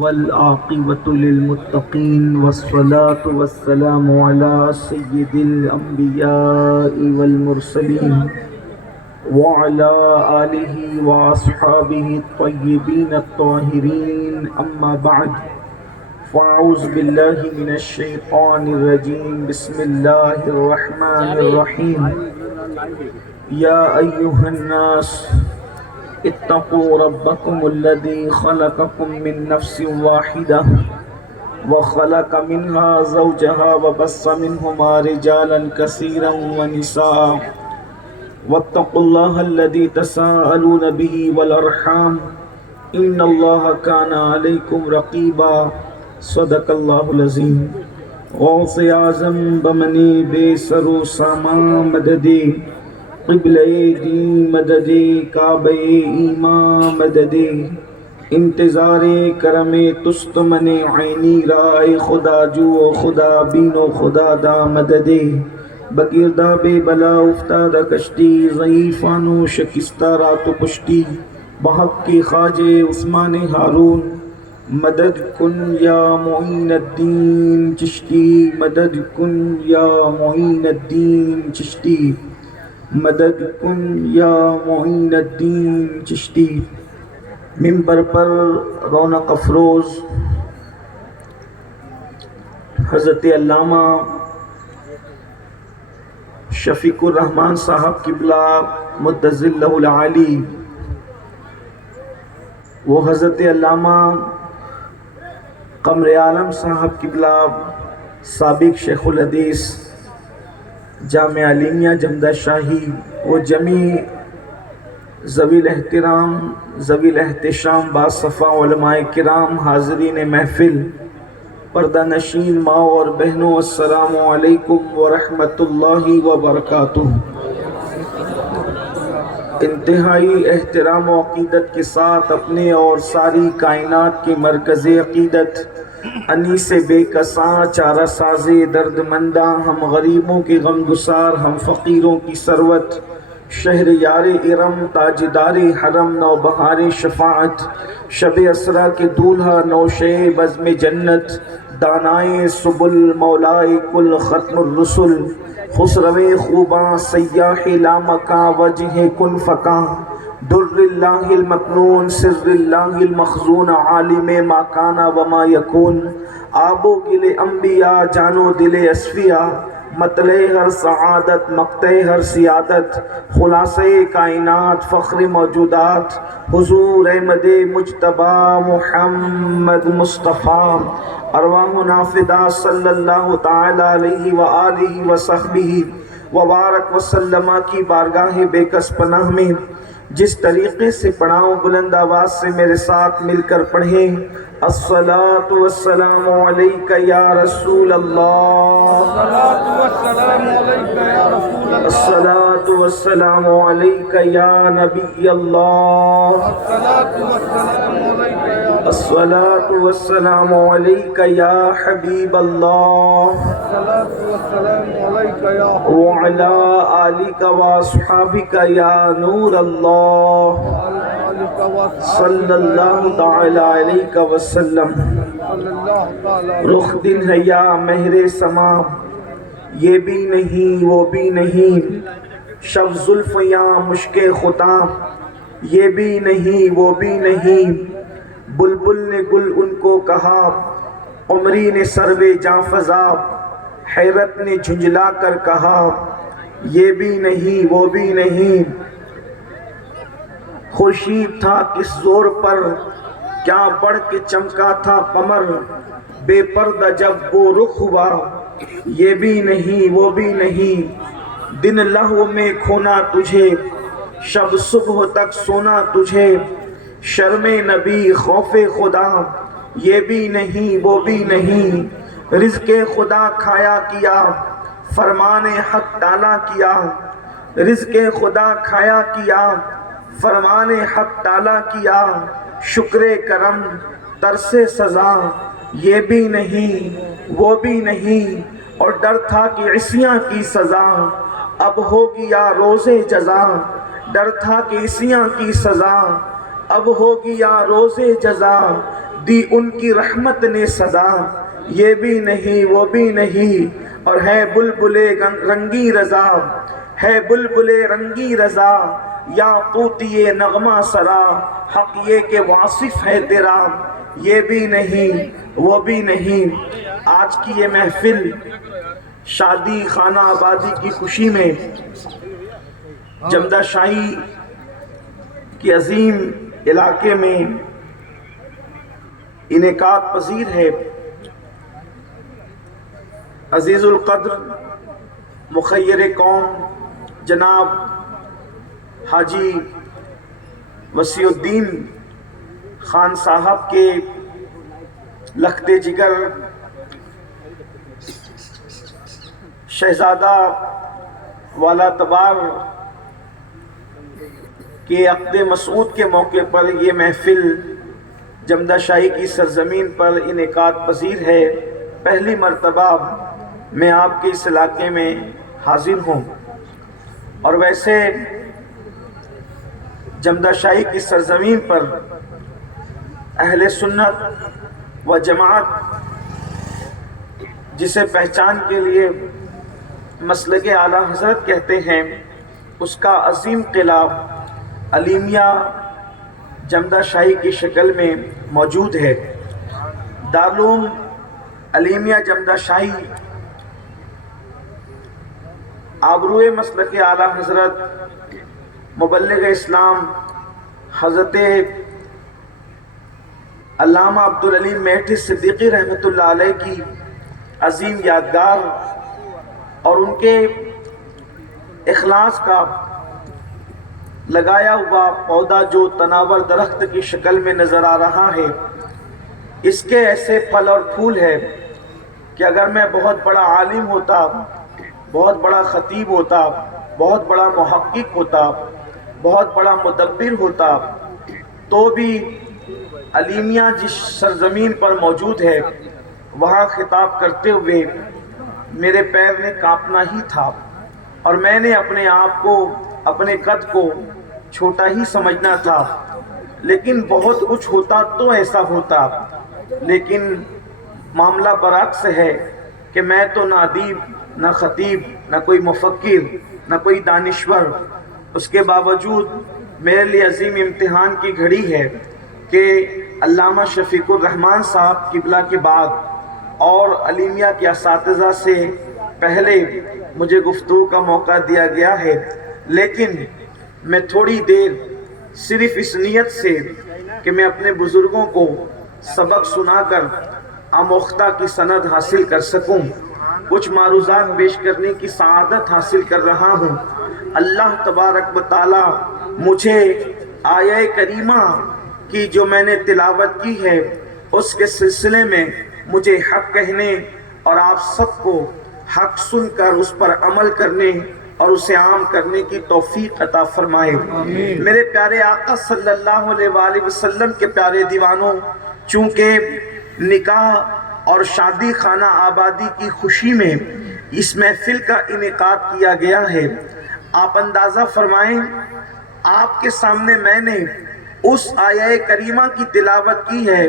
والعاقبة للمتقين والصلاة والسلام على سيد الأنبياء والمرسلين وعلى آله وأصحابه الطيبين الطاهرين أما بعد فأعوذ بالله من الشيطان الرجيم بسم الله الرحمن الرحيم يا أيها الناس اتقوا ربكم الذي خلقكم من نفس واحدة وخلق منها زوجها وبث منهما رجالا كثيرا ونساء واتقوا الله الذي تساءلون به والأرحام إن الله كان عليكم رقيبا صدق الله العظيم غوث اعظم بمنی بے سرو ساما مددی قبلِ دین مددی کعبہ ایمان مددی انتظار کرم تست من عینی رائے خدا جو خدا بین و خدا دا مددی بگردہ بے بلا افتادہ کشتی ضعیفانو شکستہ رات و پشتی بحق کے خواجہ عثمان ہارون مدد کن یا معین الدین چشتی مدد کن یا معین الدین چشتی مدد کن یا معین الدین چشتی۔ ممبر پر رونق افروز حضرت علامہ شفیق الرحمن صاحب قبلہ مدظ اللہ العالی، وہ حضرت علامہ قمر عالم صاحب قبلہ سابق شیخ الحدیث جامعہ علیمیہ جمدہ شاہی، وہ جمیع ذوی الاحترام ذوی الاحتشام باصفا علماء کرام حاضرین محفل پردہ نشین ماں اور بہنوں، السلام علیکم ورحمۃ اللہ وبرکاتہ۔ انتہائی احترام و عقیدت کے ساتھ اپنے اور ساری کائنات کے مرکز عقیدت انیس بے کساں چارہ ساز درد منداں، ہم غریبوں کے غم گسار، ہم فقیروں کی ثروت، شہر یار ارم تاجدار حرم، نو بہار شفاعت، شب اسرا کے دولہا نوشے بزم جنت، دانائے سبل مولائے کل ختم الرسل، خسرو خوباں سیاح لامکاں وجہ کن فکاں، در اللہ المکنون سر اللہ المخزون، عالم ما کانا وما یکون، آب و گل انبیاء جانو دل اصفیاء، مطلع ہر سعادت مقطع ہر سیادت، خلاصہ کائنات فخر موجودات، حضور احمد مجتبی محمد مصطفیٰ، ارواحنا فدا صلی اللہ تعالی علیہ وآلہ وصحبہ وبارک وسلم کی بارگاہ بے کس پناہ میں جس طریقے سے پڑھاؤں بلند آواز سے میرے ساتھ مل کر پڑھیں۔ الصلاۃ والسلام علیک یا رسول اللہ، الصلاۃ والسلام علیک یا نبی اللہ، الصلاۃ والسلام علیک یا حبیب اللہ، وعلی آلک واصحابک یا نور اللہ، صلی اللہ تعالی علیہ وسلم۔ رخ دن ہے یا مہر سما، یہ بھی نہیں وہ بھی نہیں، شب زلف یا مشک خطا، یہ بھی نہیں وہ بھی نہیں، بلبل نے گل ان کو کہا، قمری نے سروے جاں فضا، حیرت نے جھنجلا کر کہا، یہ بھی نہیں وہ بھی نہیں، خورشید تھا کس زور پر، کیا بڑھ کے چمکا تھا قمر، بے پردہ جب وہ رخ ہوا، یہ بھی نہیں وہ بھی نہیں، دن لہو میں کھونا تجھے، شب صبح تک سونا تجھے، شرم نبی خوف خدا، یہ بھی نہیں وہ بھی نہیں، رزق خدا کھایا کیا، فرمان حق ڈالا کیا، رزق خدا کھایا کیا، فرمان حق ڈالا کیا، شکر کرم ترس سزا، یہ بھی نہیں وہ بھی نہیں، اور ڈر تھا کہ عصیاں کی سزا اب ہوگی یا روز جزا، ڈر تھا کہ عصیاں کی سزا اب ہوگی یا روز جزا، دی ان کی رحمت نے صدا، یہ بھی نہیں وہ بھی نہیں، اور ہے بلبل رنگی رضا، ہے بلبل رنگی رضا، یا طوطی نغمہ سرا، حق یہ کہ واصف ہے تیرا، یہ بھی نہیں وہ بھی نہیں۔ آج کی یہ محفل شادی خانہ آبادی کی خوشی میں جمدہ شاہی کی عظیم علاقے میں انعقاد پذیر ہے۔ عزیز القدر مخیر قوم جناب حاجی وسیع الدین خان صاحب کے لخت جگر شہزادہ والا تبار کے عقد مسعود کے موقع پر یہ محفل جمدہ شاہی کی سرزمین پر انعقاد پذیر ہے۔ پہلی مرتبہ میں آپ کے اس علاقے میں حاضر ہوں، اور ویسے جمدہ شاہی کی سرزمین پر اہل سنت و جماعت جسے پہچان کے لیے مسلک اعلیٰ حضرت کہتے ہیں، اس کا عظیم قلعہ علیمیہ جمدہ شاہی کی شکل میں موجود ہے۔ دارالعلوم علیمیہ جمدہ شاہی آبروئے مسلک اعلیٰ حضرت مبلغ اسلام حضرت علامہ عبدالعلیم میٹھی صدیقی رحمۃ اللہ علیہ کی عظیم یادگار اور ان کے اخلاص کا لگایا ہوا پودا جو تناور درخت کی شکل میں نظر آ رہا ہے، اس کے ایسے پھل اور پھول ہے کہ اگر میں بہت بڑا عالم ہوتا، بہت بڑا خطیب ہوتا، بہت بڑا محقق ہوتا، بہت بڑا مدبر ہوتا، تو بھی علیمیہ جس سرزمین پر موجود ہے وہاں خطاب کرتے ہوئے میرے پیر نے کانپنا ہی تھا، اور میں نے اپنے آپ کو، اپنے قد کو چھوٹا ہی سمجھنا تھا، لیکن بہت کچھ ہوتا تو ایسا ہوتا، لیکن معاملہ برعکس ہے کہ میں تو نہ ادیب، نہ خطیب، نہ کوئی مفکر، نہ کوئی دانشور، اس کے باوجود میرے لیے عظیم امتحان کی گھڑی ہے کہ علامہ شفیق الرحمن صاحب قبلہ کے بعد اور علیمیہ کے اساتذہ سے پہلے مجھے گفتگو کا موقع دیا گیا ہے، لیکن میں تھوڑی دیر صرف اس نیت سے کہ میں اپنے بزرگوں کو سبق سنا کر آموختہ کی سند حاصل کر سکوں، کچھ معروضات پیش کرنے کی سعادت حاصل کر رہا ہوں۔ اللہ تبارک و تعالی مجھے آیہ کریمہ کی جو میں نے تلاوت کی ہے اس کے سلسلے میں مجھے حق کہنے اور آپ سب کو حق سن کر اس پر عمل کرنے اور اسے عام کرنے کی توفیق عطا فرمائے۔ میرے پیارے آقا صلی اللہ علیہ وآلہ وسلم کے پیارے دیوانوں، چونکہ نکاح اور شادی خانہ آبادی کی خوشی میں اس محفل کا انعقاد کیا گیا ہے، آپ اندازہ فرمائیں آپ کے سامنے میں نے اس آیہ کریمہ کی تلاوت کی ہے،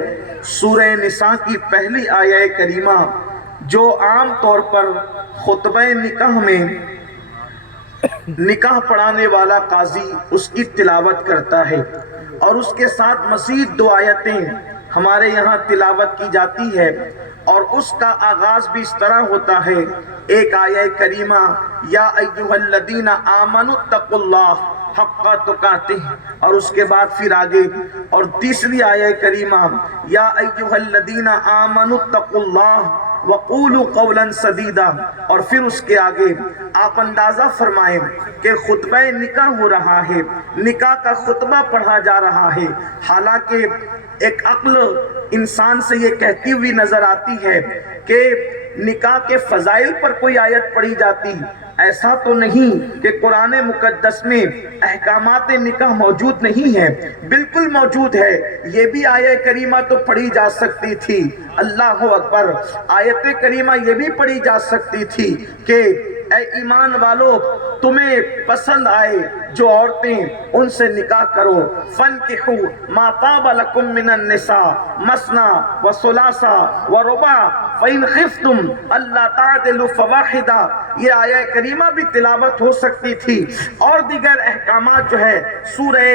سورہ نساء کی پہلی آیہ کریمہ، جو عام طور پر خطبہ نکاح میں نکاح پڑھانے والا قاضی اس کی تلاوت کرتا ہے، اور اس کے ساتھ مزید دو آیتیں ہمارے یہاں تلاوت کی جاتی ہے، اور اس کا آغاز بھی اس طرح ہوتا ہے، ایک آیہ کریمہ یا ایھا الذین آمنوا اتقوا اللہ حق تقاتہ، اور اس کے بعد پھر آگے اور تیسری آیہ کریمہ یا ایھا الذین آمنوا اتقوا اللہ وقولوا قولا سدیدا، اور پھر اس کے آگے آپ اندازہ فرمائیں کہ خطبہ نکاح ہو رہا ہے، نکاح کا خطبہ پڑھا جا رہا ہے، حالانکہ ایک عقل انسان سے یہ کہتی ہوئی نظر آتی ہے کہ نکاح کے فضائل پر کوئی آیت پڑھی جاتی، ایسا تو نہیں کہ قرآن مقدس میں احکامات نکاح موجود نہیں ہیں، بالکل موجود ہے، یہ بھی آیہ کریمہ تو پڑھی جا سکتی تھی، اللہ اکبر، آیت کریمہ یہ بھی پڑھی جا سکتی تھی کہ اے ایمان والو تمہیں پسند آئے جو عورتیں ان سے نکاح کرو، فَانْكِحُوا مَا طَابَ لَكُم مِّنَ النِّسَاءِ مَثْنَىٰ وَثُلَاثَ وَرُبَاعَ فَإِنْ خِفْتُمْ أَلَّا تَعْدِلُوا فَوَاحِدَةً۔ یہ آیہ کریمہ بھی تلاوت ہو سکتی تھی، اور دیگر احکامات جو ہے سورہ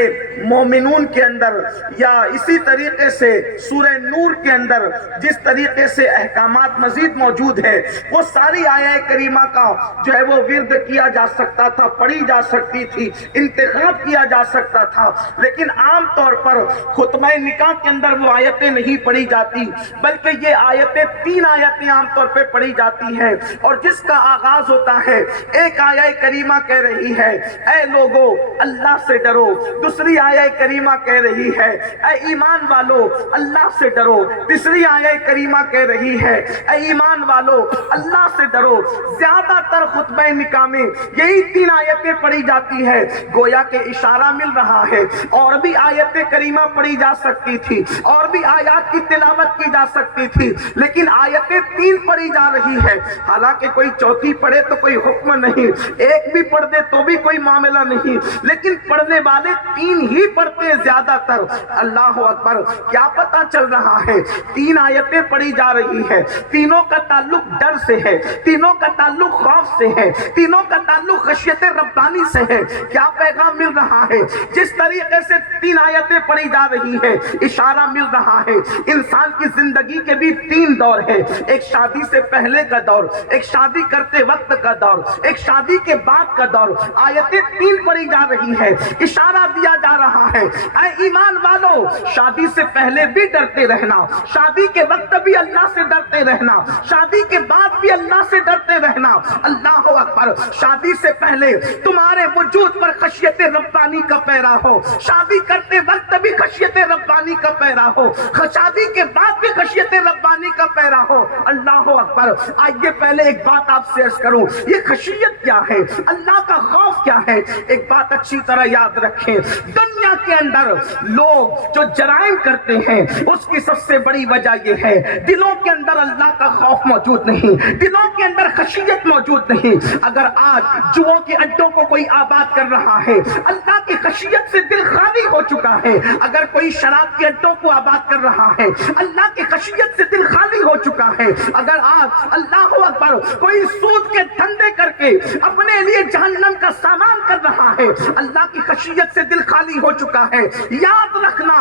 مومنون کے اندر یا اسی طریقے سے سورہ نور کے اندر جس طریقے سے احکامات مزید موجود ہے، وہ ساری آیہ کریمہ کا جو ہے وہ ورد کیا جا سکتا تھا، پڑھی جا سکتی تھی، انتخاب کیا جا سکتا تھا، لیکن عام طور پر خطبہ نکاح کے اندر وہ آیتیں نہیں پڑھی جاتی، بلکہ یہ آیتیں 3 آیتیں عام طور پہ پڑھی جاتی ہیں، اور جس کا آغاز ہوتا ہے ایک آیہ کریمہ کہہ رہی ہے اے لوگو اللہ سے ڈرو، دوسری آیہ کریمہ کہہ رہی ہے اے ایمان والو اللہ سے ڈرو، تیسری آیہ کریمہ کہہ رہی ہے اے ایمان والو اللہ سے ڈرو۔ زیادہ تر خطبہ نکاح میں یہی 3 آیتیں پڑھی جاتی ہے، گویا کہ اشارہ مل رہا ہے اور بھی آیت کریمہ پڑھی جا سکتی تھی، اور بھی آیات کی تلاوت کی جا سکتی تھی، لیکن آیتیں 3 پڑھی جا رہی ہے۔ حالانکہ کوئی چوتھی پڑھے تو کوئی حکم نہیں، ایک بھی پڑھ دے تو بھی کوئی معاملہ نہیں، لیکن پڑھنے والے 3 ہی پڑھتے ہیں زیادہ تر۔ اللہ اکبر، کیا پتہ چل رہا ہے 3 آیتیں پڑھی جا رہی ہے، تینوں کا تعلق ڈر سے ہے، تینوں کا تعلق خوف سے ہے، تینوں کا تعلق خشیت ربانی سے ہے۔ کیا پیغام مل رہا ہے؟ جس طریقے سے 3 آیتیں پڑھی جا رہی ہے، اشارہ مل رہا ہے انسان کی زندگی کے بھی 3 دور ہے، ایک شادی سے پہلے کا دور، ایک شادی کرتے وقت کا دور، ایک شادی کے بعد کا دور۔ آیتیں 3 پڑھی جا رہی ہے، اشارہ دیا جا رہا ہے اے ایمان والو شادی سے پہلے بھی ڈرتے رہنا، شادی کے وقت بھی اللہ سے ڈرتے رہنا، شادی کے بعد بھی اللہ سے ڈرتے رہنا۔ اللہ اکبر، شادی سے پہلے تمہارے وجود پر خشیت ربانی کا پیرا ہو، شادی کرتے وقت بھی خشیت ربانی کا پیرا ہو، شادی کے بعد بھی خشیت ربانی کا پیرا ہو۔ اللہ اکبر، آئیے پہلے ایک بات آپ سے عرض کروں، یہ خشیت کیا ہے، اللہ کا خوف کیا ہے؟ ایک بات اچھی طرح یاد رکھیں، دنیا کے اندر لوگ جو جرائم کرتے ہیں اس کی سب سے بڑی وجہ یہ ہے دلوں کے اندر اللہ کا خوف موجود نہیں، دلوں کے اندر خشیت موجود نہیں۔ اگر آج جوؤں کے اڈوں کو کوئی آباد کر رہا ہے، اللہ کی خشیت سے دل خالی ہو چکا ہے۔ اگر کوئی شراب کے اڈوں کو آباد کر رہا ہے، اللہ کی خشیت سے دل خالی ہو چکا ہے۔ اگر آج اللہ اکبر کوئی سود کے دھندے کر کے اپنے لیے جہنم کا سامان کر رہا ہے، اللہ کی خشیت سے دل خالی ہو چکا ہے۔ یاد رکھنا،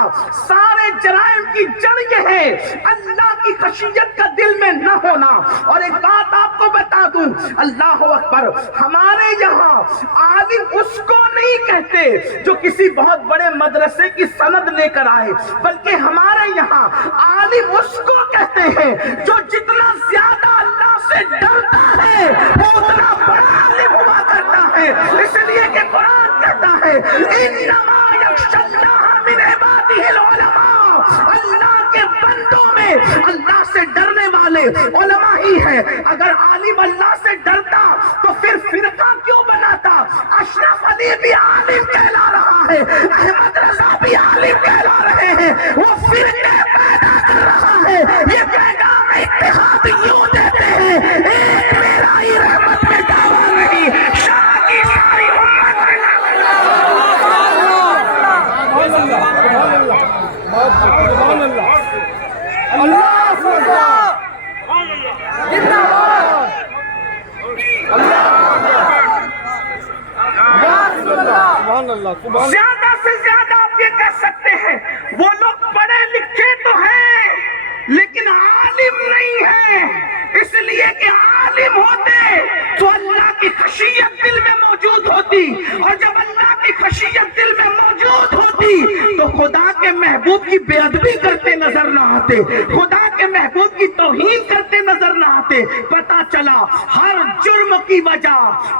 سارے جرائم کی جڑ یہ ہے اللہ کی خشیت کا دل میں نہ ہونا۔ اور ایک بات آپ کو بتا دوں، اللہ اکبر، ہمارے یہاں عالم اس کو نہیں کہتے جو کسی بہت بڑے مدرسے کی سند لے کر آئے، بلکہ ہمارے یہاں عالم اس کو کہتے ہیں جو جتنا زیادہ اللہ سے ڈرتا ہے وہ اتنا بڑا عالم ہوا کرتا ہے۔ اس لیے کہ قرآن کہتا ہے انما یخشی اللہ من عبادہ العلماء، اللہ کے بندوں میں اللہ سے ڈرنے والے علماء ہی ہیں۔ اگر عالم اللہ سے ڈرتا تو پھر فرقہ کیوں بناتا؟ اشرف علی بھی عالم کہلا رہا ہے، احمد رضا بھی عالم کہلا رہے ہیں، وہ فرقے پیدا کر رہا ہے۔ یہ پیغام اتحاد یوں دیتے ہیں، ایک میرا ہی رحمت میں دعویٰ نہیں، شاہ کی ساری امت میں زیادہ سے زیادہ آپ یہ کہہ سکتے ہیں وہ لوگ پڑھے لکھے تو ہیں لیکن عالم نہیں ہیں، اس لیے کہ عالم ہوتے تو اللہ کی خشیت دل میں موجود ہوتی، اور جب اللہ کی خشیت دل میں موجود ہوتی تو خدا کے محبوب کی بے ادبی کرتے نظر نہ آتے، خدا کے محبوب کی توہین کرتے نظر نہ آتے۔ پتہ چلا ہر جرم کی وجہ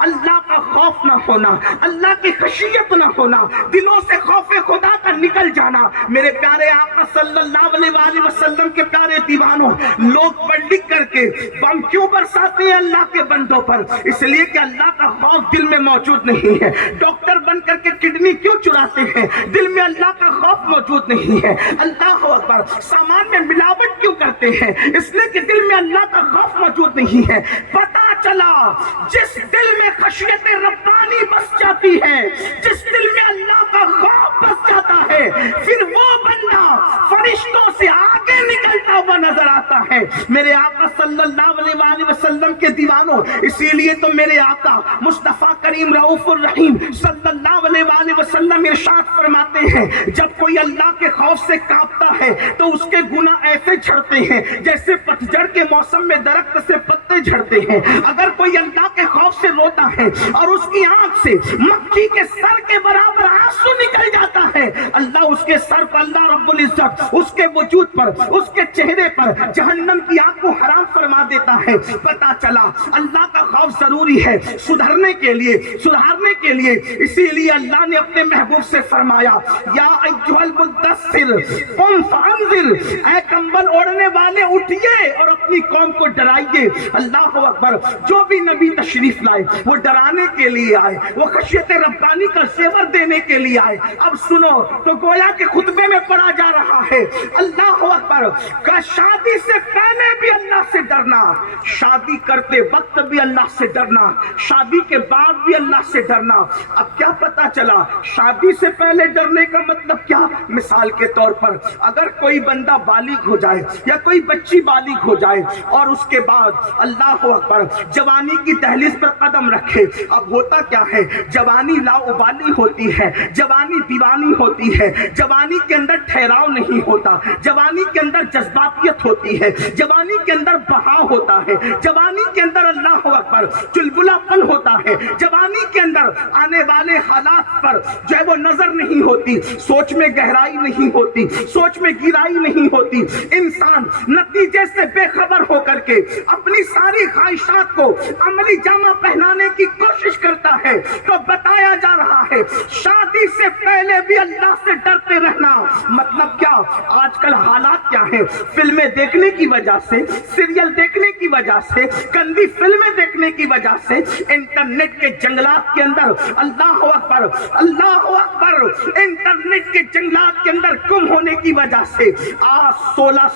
اللہ کا خوف نہ ہونا، اللہ کی خشیت نہ ہونا، دلوں سے خوف خدا کا نکل جانا۔ میرے پیارے آقا صلی اللہ علیہ وآلہ وسلم کے پیارے دیوانوں، لوگ پڑھ لکھ کر کے بم کیوں برساتے ہیں اللہ کے بندوں پر؟ اس لیے کہ اللہ کا خوف دل میں موجود نہیں ہے۔ ڈاکٹر بن کر کے کڈنی کیوں چراتے ہیں؟ دل میں اللہ کا خوف موجود نہیں ہے۔ اللہ اکبر، سامان میں ملاوٹ کیوں کرتے ہیں؟ اس لیے کہ دل میں اللہ کا خوف موجود نہیں ہے۔ پتہ چلا تعالی جس دل میں خشیت ربانی بس جاتی ہے، جس دل میں اللہ کا خوف بس جاتا ہے، پھر وہ بندہ فرشتوں سے آگے نکلتا ہوا نظر آتا ہے۔ میرے آقا صلی اللہ علیہ وآلہ وسلم کے دیوانوں، اسی لیے تو میرے آقا مصطفیٰ کریم رؤوف الرحیم صلی اللہ علیہ وآلہ وسلم ارشاد فرماتے ہیں، جب کوئی اللہ کے خوف سے کانپتا ہے تو اس کے گناہ ایسے جھڑتے ہیں جیسے پتجھڑ کے موسم میں درخت سے پتے جھڑتے ہیں۔ اگر کوئی اللہ کے خوف سے روتا ہے اور اس کی آنکھ سے مکھی کے سر کے برابر آنسو نکل جاتا ہے، اللہ اس کے سر پر، اللہ رب العزت اس کے وجود پر، اس کے چہرے پر جہنم کی آگ کو حرام فرما دیتا ہے۔ پتا چلا اللہ کا خوف ضروری ہے سدھرنے کے لیے، سدھارنے کے لیے۔ اسی لیے اللہ نے اپنے محبوب سے فرمایا، یا ایھا المدثر قم فانذر، اے کمبل اوڑھنے والے اٹھیے اور اپنی قوم کو ڈرائیے۔ اللہ اکبر۔ جو بھی نبی تشریف لائے وہ ڈرانے کے لیے آئے، وہ خشیت ربانی کا زیور دینے کے لیے آئے۔ اب سنو تو گویا کہ خطبے میں پڑھا جا رہا ہے، اللہ اکبر، کہ شادی سے پہلے بھی اللہ سے ڈرنا، شادی کرتے وقت بھی اللہ سے ڈرنا، شادی کے بعد بھی اللہ سے ڈرنا۔ اب کیا پتا چلا شادی سے پہلے ڈرنے کا مطلب کیا؟ مثال کے طور پر اگر کوئی بندہ بالغ ہو جائے یا کوئی بچی بالغ ہو جائے اور اس کے بعد اللہ اکبر جوانی کی دہلیز پر قدم رکھے، اب ہوتا کیا ہے، جوانی لاؤبالی ہوتی ہے، جوانی دیوانی ہوتی ہے، جوانی کے اندر ٹھہراؤ نہیں ہوتا، جوانی کے اندر جذباتیت ہوتی ہے، جوانی کے اندر بہاؤ ہوتا ہے، جوانی کے اندر اللہ اکبر چلبلا پن ہوتا ہے، جوانی کے اندر آنے والے حالات پر جو ہے وہ نظر نہیں ہوتی، سوچ میں گہرائی نہیں ہوتی، سوچ میں گہرائی نہیں ہوتی۔ انسان نتیجے سے بے خبر ہو کر کے اپنی ساری خواہشات کو عملی جامہ پہنانے کی کوشش کرتا ہے۔ تو بتایا جا رہا ہے شادی سے پہلے بھی اللہ سے ڈرتے رہنا۔ مطلب کیا؟ آج کل حالات کیا ہیں، فلمیں دیکھنے کی وجہ سے، سیریل دیکھنے کی وجہ سے، گندی فلمیں دیکھنے کی وجہ سے، انٹرنیٹ کے جنگلات کے اندر اللہ اکبر، اللہ اکبر، انٹرنیٹ کے جنگلات کے اندر گم ہونے کی وجہ سے آج 16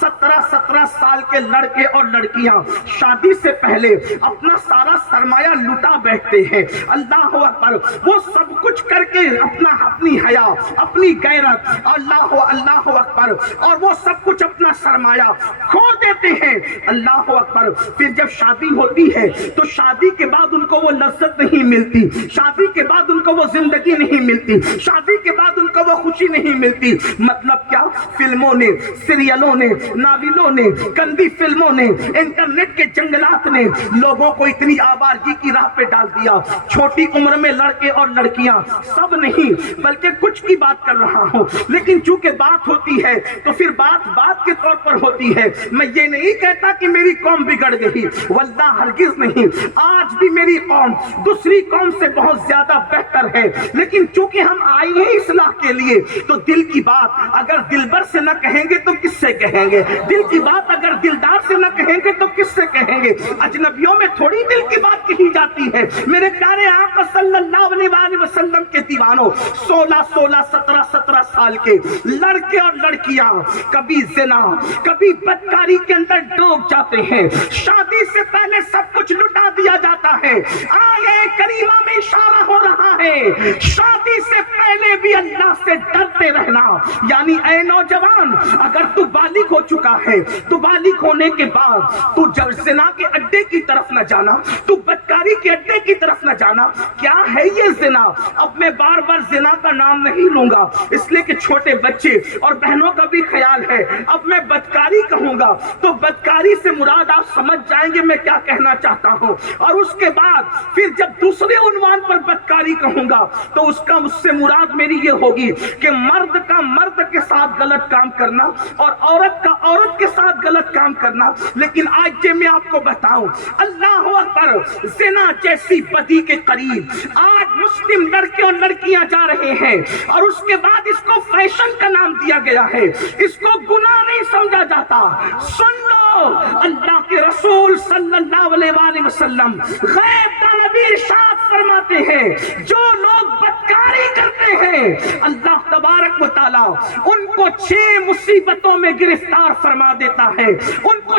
17 سال کے لڑکے اور لڑکیاں شادی سے پہلے اپنا سارا سرمایہ لٹا بیٹھتے ہیں۔ اللہ اکبر، وہ سب کچھ کر کے اپنی حیا، اپنی غیرت، اللہ اکبر، اور وہ سب کچھ اپنا سرمایہ کھو دیتے ہیں۔ اللہ اکبر، پھر جب شادی ہوتی ہے تو شادی کے بعد ان کو وہ لذت نہیں ملتی، شادی کے بعد ان کو وہ زندگی نہیں ملتی، شادی کے بعد ان کو وہ خوشی نہیں ملتی۔ مطلب کیا؟ فلموں نے، سیریلوں نے، ناولوں نے، گندی فلموں نے، انٹرنیٹ کے جنگلات نے لوگوں کو اتنی آوارگی کی راہ پہ ڈال دیا۔ چھوٹی عمر میں لڑکے اور لڑکیاں، سب نہیں بلکہ کچھ کی بات کر رہا ہوں، لیکن چونکہ بات ہوتی ہے تو پھر بات کے طور پر ہوتی ہے۔ میں یہ نہیں کہتا کہ میری قوم بگڑ گئی، واللہ ہرگز نہیں، آج بھی میری قوم دوسری قوم سے بہت زیادہ بہتر ہے، لیکن چونکہ ہم آئے ہیں اصلاح کے لیے تو دل کی بات اگر دلبر سے نہ کہیں گے تو کس سے کہیں گے؟ دل کی بات اگر دلدار سے نہ کہیں گے تو کس سے کہیں گے؟ اجنبیوں میں تھوڑی دل کی بات کہی جاتی ہے۔ میرے پیارے آقا صلی اللہ علیہ وآلہ وسلم کے دیوانوں، 17 سال کے لڑکے اور لڑکیاں کبھی زنا، کبھی بدکاری کے اندر ڈوب جاتے ہیں۔ شادی سے پہلے سب کچھ لٹا دیا جاتا ہے۔ آیے کریمہ میں اشارہ ہو رہا ہے شادی سے پہلے بھی اللہ سے ڈرتے رہنا۔ یعنی اے نوجوان، اگر تو بالغ ہو چکا ہے تو بالغ ہونے کے بعد تو جب زنا کے اڈے کی طرف نہ جانا، تو بدکاری کے اڈے کی طرف نہ جانا۔ کیا ہے یہ زنا؟ اب میں بار بار زنا کا نام نہیں لوں گا، اس لیے کہ چھوٹے بچے اور بہنوں کا بھی خیال ہے۔ اب میں بدکاری کہوں گا تو بدکاری سے مراد آپ سمجھ جائیں گے میں کیا کہنا چاہتا ہوں۔ اور اس کے بعد پھر جب دوسرے عنوان پر بدکاری کہوں گا تو اس سے مراد میری یہ ہوگی کہ مرد کا مرد کے ساتھ غلط کام کرنا اور عورت کا عورت کے ساتھ غلط کام کرنا۔ لیکن آج میں آپ کو بتاؤں، اللہ اکبر، زنا جیسی بدی کے قریب آج مسلم لڑکے اور لڑکیاں جا رہے ہیں، اور اس کے بعد اس کو فیشن کا نام دیا گیا ہے، اس کو گناہ نہیں سمجھا جاتا۔ سن لو، اللہ کے رسول صلی اللہ علیہ وآلہ وسلم غیب کا نبی ارشاد فرماتے ہیں، جو لوگ بدکاری کرتے ہیں اللہ تبارک و تعالی ان کو 6 مصیبتوں میں گرفتار فرما دیتا ہے، ان کو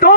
2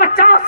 50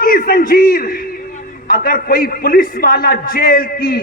کی زنجیر. اگر کوئی پولیس والا جیل کی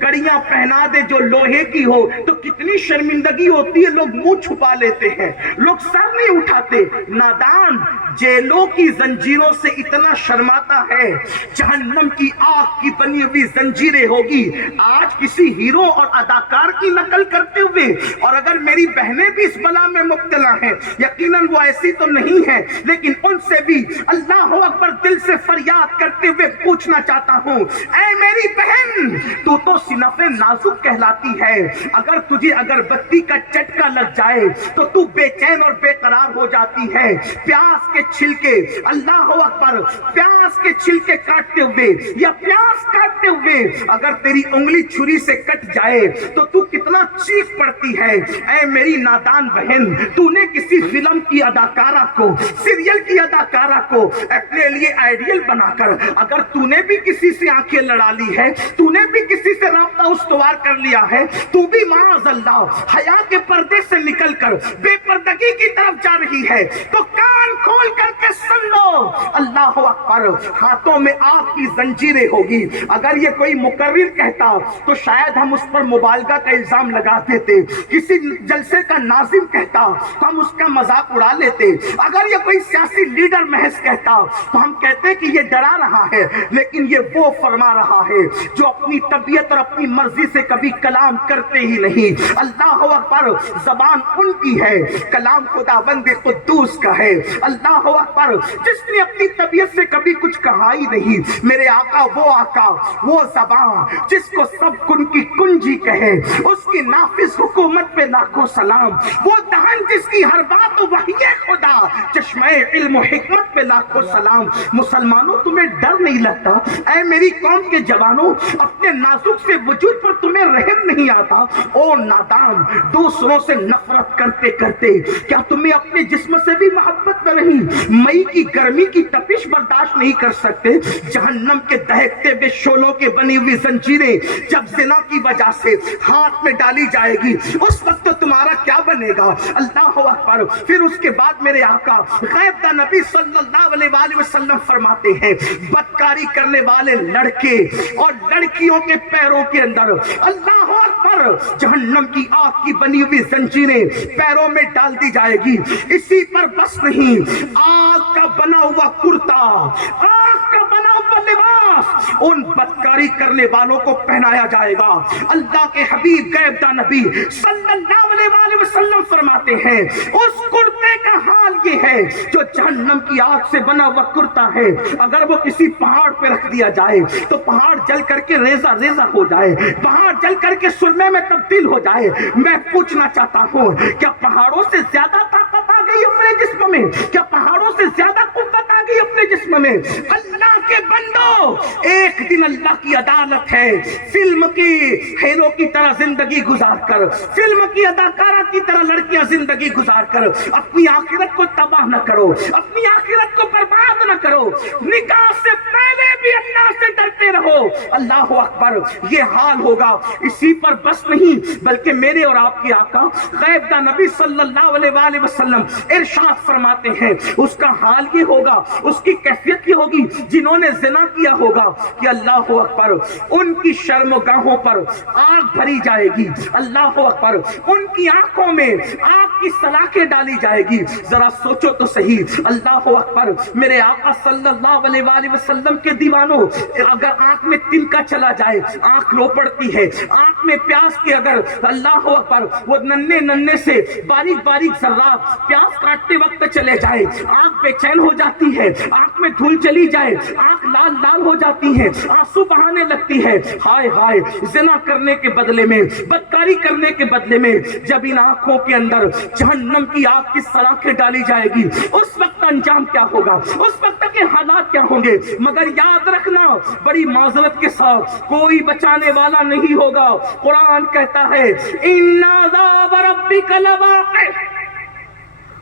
کڑیاں پہنا دے جو لوہے کی ہو تو کتنی شرمندگی ہوتی ہے, لوگ منہ چھپا لیتے ہیں, لوگ سر نہیں اٹھاتے. نادان جیلوں کی زنجیروں سے اتنا شرماتا ہے, جہنم کی آگ کی بنی ہوئی زنجیریں ہوگی. آج کسی ہیرو اور اداکار کی نقل کرتے ہوئے, اور اگر میری بہنیں بھی اس بلا میں مبتلا ہیں, یقیناً وہ ایسی تو نہیں ہیں, لیکن ان سے بھی اللہ اکبر دل سے فریاد کرتے ہوئے پوچھنا چاہتا ہوں, اے میری بہن, تو صنف نازک کہلاتی ہے. اگر تجھے اگربتی کا چٹکا لگ جائے تو تو بے چین اور بے قرار ہو جاتی ہے. پیاز کے چھلکے, اللہ اکبر, پیاز کے چھلکے کاٹتے ہوئے یا پیاز کاٹتے ہوئے اگر تیری انگلی چھری سے کٹ جائے تو تو کتنا چیخ پڑتی ہے. اے میری نادان بہن, تو نے کسی فلم کی اداکارہ کو, سیریل کی اداکارہ کو اپنے لیے آئیڈیل بنا کر اگر تو نے بھی کسی سے آنکھیں لڑا لی ہے, تو نے بھی کسی سے رابطہ استوار کر لیا ہے, تو بھی معاذ اللہ حیا کے پردے سے نکل کر بے پردگی کی طرف جا رہی ہے, تو کان کھول کر کے سن لو. اللہ اکبر, ہاتھوں میں آگ کی زنجیریں ہوگی. اگر یہ کوئی مقرر کہتا تو شاید ہم اس پر مبالغہ کا الزام لگا دیتے, کسی جلسے کا ناظم کہتا تو ہم اس کا مذاق اڑا لیتے, اگر یہ کوئی سیاسی لیڈر محض کہتا تو ہم کہتے کہ یہ ڈرا رہا ہے, لیکن یہ وہ فرما رہا ہے جو اپنی طبیعت اور اپنی مرضی سے کبھی کلام کرتے ہی نہیں. اللہ اکبر, زبان ان کی ہے, کلام خداوند قدوس کا ہے. اللہ اکبر, جس نے اپنی طبیعت سے کبھی کچھ کہا ہی نہیں. میرے آقا, وہ زبان جس کو سب کن کی کنجی کہے, اس کی نافذ حکومت پہ لاکھوں سلام. وہ دہن جس کی ہر بات وحی خدا, چشمہ علم و حکمت پہ لاکھوں سلام. مسلمانوں, تمہیں ڈر نہیں لگتا؟ اے میری قوم کے جوانوں, اپنے نازک سے وجود پر تمہیں رحم نہیں آتا؟ او نادان, دوسروں سے نفرت کرتے کرتے کیا تمہیں اپنے جسم سے بھی محبت نہ رہی؟ مئی کی گرمی کی تپش برداشت نہیں کر سکتے؟ جہنم کے دہکتے ہوئے شعلوں کے بنی ہوئی زنجیریں جب زنا کی وجہ سے ہاتھ میں ڈالی جائے گی, اس وقت تو تمہارا کیا بنے گا؟ اللہ اکبر. پھر اس کے بعد میرے آقا غیب دا نبی صلی اللہ علیہ وآلہ وسلم فرماتے ہیں, بدکاری کرنے والے لڑکے اور لڑکیوں کے پیروں کے اندر, اللہ اکبر, جہنم کی آگ کی بنی ہوئی زنجیریں پیروں میں ڈال دی جائے گی. اسی پر بس نہیں, آگ کا بنا ہوا کرتا, آگ کا بنا ہوا لباس ان بدکاری کرنے والوں کو پہنایا جائے گا. اللہ کے حبیب غیب دا نبی صلی اللہ علیہ وآلہ وسلم فرماتے ہیں, اس کرتے کا حال یہ ہے جو جہنم کی آگ سے بنا ہوا کرتا ہے, اگر وہ کسی پہاڑ پہ رکھ دیا جائے تو پہاڑ جل کر کے ریزہ ریزہ ہو جائے, پہاڑ جل کر کے سرمے میں تبدیل ہو جائے. میں پوچھنا چاہتا ہوں, کیا پہاڑوں سے زیادہ طاقت آ گئی اپنے جسم میں؟ کیا پہاڑوں سے زیادہ قوت آ گئی اپنے جسم میں؟ اللہ کے بندو, ایک دن اللہ کی عدالت ہے. فلم کی ہیرو کی طرح زندگی گزار کر, فلم کی اداکارہ کی طرح لڑکیاں زندگی گزار کر اپنی آخرت کو تباہ نہ کرو, اپنی آخرت کو برباد نہ کرو. نکاح سے پہلے بھی اللہ سے ڈرتے رہو. اللہ اکبر, یہ حال ہوگا. اسی پر بس نہیں, بلکہ میرے اور آپ کے آقا غیب دا نبی صلی اللہ علیہ وآلہ وسلم ارشاد فرماتے ہیں, اس کا حال یہ ہوگا, اس کی کیفیت یہ ہوگی, جنہوں نے زنا کیا ہوگا کہ اللہ اکبر, ان کی شرم گاہوں پر آگ بھری جائے گی. اللہ اکبر, ان کی آنکھوں میں آگ کی سلاخیں ڈالی جائے گی. ذرا سوچو تو صحیح. اللہ اکبر, میرے آقا صلی اللہ علیہ وآلہ وسلم کے دیوانوں, اگر آنکھ میں تنکا چلا جائے آنکھ رو پڑتی ہے, آنکھ میں پیاس کے اگر اللہ اکبر وہ ننے سے باریک باریک ذرات پیاس کاٹتے وقت چلے جائے, آنکھ بے چین ہو جاتی ہے, آنکھ میں دھول چلی جائے, آنکھ لال لال ہو جاتی ہے, آنسو بہانے لگتی ہے. ہائے ہائے, زنا کرنے کے بدلے میں, بدکاری کرنے کے بدلے میں جب ان آنکھوں کے اندر جہنم کی آگ کی سلاخیں ڈالی جائے گی, اس وقت انجام کیا ہوگا, اس وقت کے حالات کیا ہوں گے. مگر یاد رکھنا, بڑی معذرت کے ساتھ, کوئی بچانے والا نہیں ہوگا. قرآن کہتا ہے, ان عذاب ربک لواقع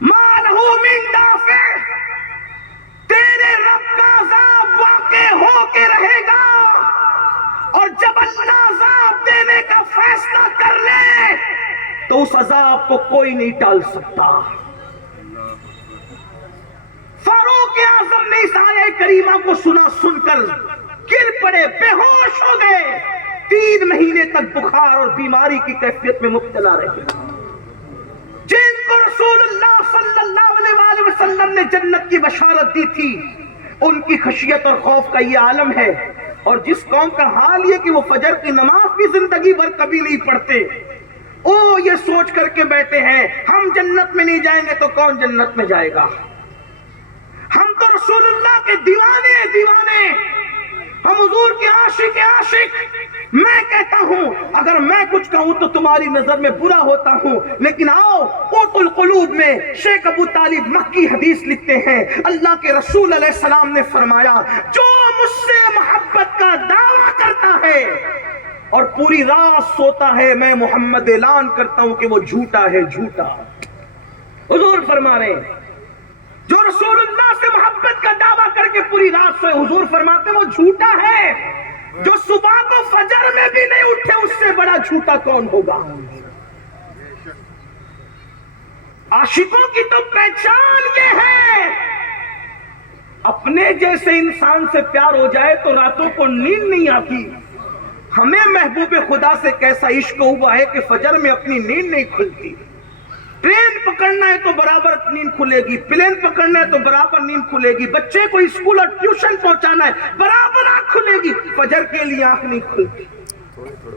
ما لہ من دافع, تیرے رب کا عذاب واقع ہو کے رہے گا, اور جب اللہ عذاب دینے کا فیصلہ کر لے تو اس عذاب کو کوئی نہیں ٹال سکتا. فاروق اعظم نے اس آیہ کریمہ کو سن کر گر پڑے، بے ہوش ہو گئے، 3 مہینے تک بخار اور بیماری کی کیفیت میں مبتلا رہے، جن کو رسول اللہ صلی اللہ علیہ وسلم نے جنت کی بشارت دی تھی، ان کی خشیت اور خوف کا یہ عالم ہے۔ اور جس قوم کا حال یہ کہ وہ فجر کی نماز بھی زندگی بھر کبھی نہیں پڑھتے، وہ یہ سوچ کر کے بیٹھے ہیں ہم جنت میں نہیں جائیں گے تو کون جنت میں جائے گا؟ ہم تو رسول اللہ کے دیوانے، ہم حضور کے عاشق۔ میں کہتا ہوں اگر میں کچھ کہوں تو تمہاری نظر میں برا ہوتا ہوں، لیکن آؤ قوت القلوب میں شیخ ابو طالب مکی حدیث لکھتے ہیں، اللہ کے رسول علیہ السلام نے فرمایا جو مجھ سے محبت کا دعویٰ کرتا ہے اور پوری رات سوتا ہے، میں محمد اعلان کرتا ہوں کہ وہ جھوٹا ہے، جھوٹا۔ حضور فرما رہے ہیں جو رسول اللہ سے محبت کا دعویٰ کر کے پوری رات سوئے، حضور فرماتے ہیں وہ جھوٹا ہے۔ جو صبح کو فجر میں بھی نہیں اٹھے اس سے بڑا جھوٹا کون ہوگا؟ عاشقوں کی تو پہچان یہ ہے، اپنے جیسے انسان سے پیار ہو جائے تو راتوں کو نیند نہیں آتی۔ ہمیں محبوب خدا سے کیسا عشق ہوا ہے کہ فجر میں اپنی نیند نہیں کھلتی۔ ٹرین پکڑنا ہے تو برابر نیند کھلے گی، پلین پکڑنا ہے تو برابر نیند کھلے گی، بچے کو اسکول اور ٹیوشن پہنچانا ہے برابر آنکھ کھلے گی، فجر کے لیے آنکھ نہیں کھلتی۔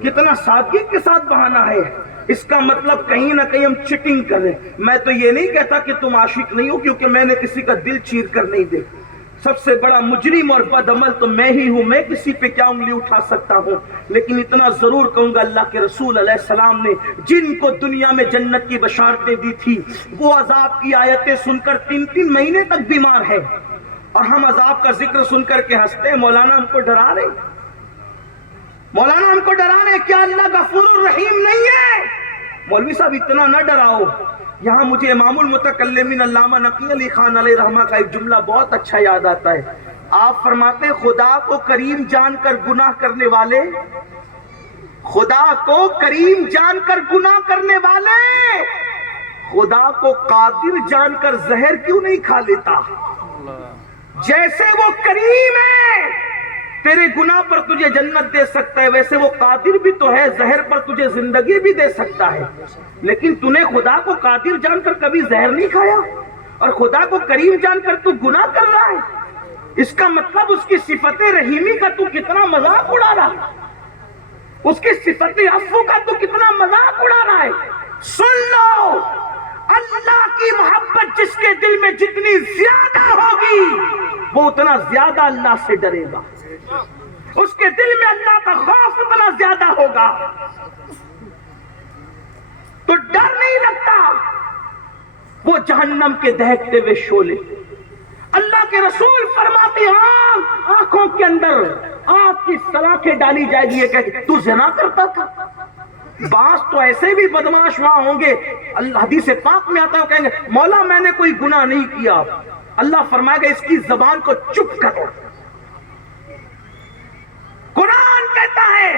کتنا سادگی کے ساتھ بہانا ہے، اس کا مطلب کہیں نہ کہیں ہم چیٹنگ کر رہے ہیں۔ میں تو یہ نہیں کہتا کہ تم عاشق نہیں ہو، کیونکہ میں نے کسی کا دل چیر کر نہیں دیکھا۔ سب سے بڑا مجرم اور بد عمل تو میں ہی ہوں، میں کسی پہ کیا انگلی اٹھا سکتا ہوں، لیکن اتنا ضرور کہوں گا اللہ کے رسول علیہ السلام نے جن کو دنیا میں جنت کی بشارتیں دی تھی، وہ عذاب کی آیتیں سن کر 3 مہینے تک بیمار ہے، اور ہم عذاب کا ذکر سن کر کے ہنستے ہیں۔ مولانا ہم کو ڈرا رہے، مولانا ہم کو ڈرا رہے، کیا اللہ غفور الرحیم نہیں ہے؟ مولوی صاحب اتنا نہ ڈراؤ۔ یہاں مجھے امام المتکلمین علامہ نقی علی خان علیہ رحمہ کا ایک جملہ بہت اچھا یاد آتا ہے۔ آپ فرماتے ہیں خدا کو کریم جان کر گناہ کرنے والے، خدا کو کریم جان کر گناہ کرنے والے خدا کو قادر جان کر زہر کیوں نہیں کھا لیتا؟ جیسے وہ کریم ہے تیرے گناہ پر تجھے جنت دے سکتا ہے، ویسے وہ قادر بھی تو ہے، زہر پر تجھے زندگی بھی دے سکتا ہے، لیکن تو نے خدا کو قادر جان کر کبھی زہر نہیں کھایا، اور خدا کو کریم جان کر تو گناہ کر رہا ہے۔ اس کا مطلب اس کی صفت رحیمی کا تو کتنا مذاق اڑا رہا ہے، اس کی صفت عفو کا تو کتنا مذاق اڑا رہا ہے۔ سن لو، اللہ کی محبت جس کے دل میں جتنی زیادہ ہوگی وہ اتنا زیادہ اللہ سے ڈرے گا، اس کے دل میں اللہ کا خوف اتنا زیادہ ہوگا، تو ڈر نہیں لگتا۔ وہ جہنم کے دہکتے ہوئے شعلے، اللہ کے رسول فرماتے ہیں آنکھوں کے اندر آگ کی سلاخیں ڈالی جائے گی، یہ کہہ کے تو زنا کرتا تھا۔ بعض تو ایسے بھی بدماش وہاں ہوں گے، حدیث پاک میں آتا ہے کہیں گے مولا میں نے کوئی گناہ نہیں کیا، اللہ فرمائے گا اس کی زبان کو چپ کرو۔ قرآن کہتا ہے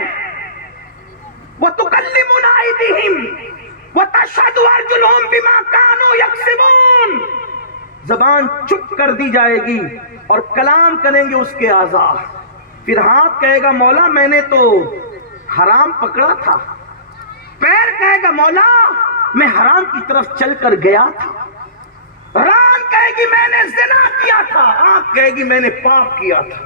وَتُكَلِّمُنَا أَيْدِيهِمْ وَتَشْهَدُ أَرْجُلُهُمْ بِمَا كَانُوا يَكْسِبُونَ، زبان چپ کر دی جائے گی اور کلام کریں گے اس کے اعضاء، پھر ہاتھ کہے گا مولا میں نے تو حرام پکڑا تھا، پیر کہے گا مولا میں حرام کی طرف چل کر گیا تھا، ران کہے گی میں نے زنا کیا تھا، آنکھ کہے گی میں نے پاپ کیا تھا۔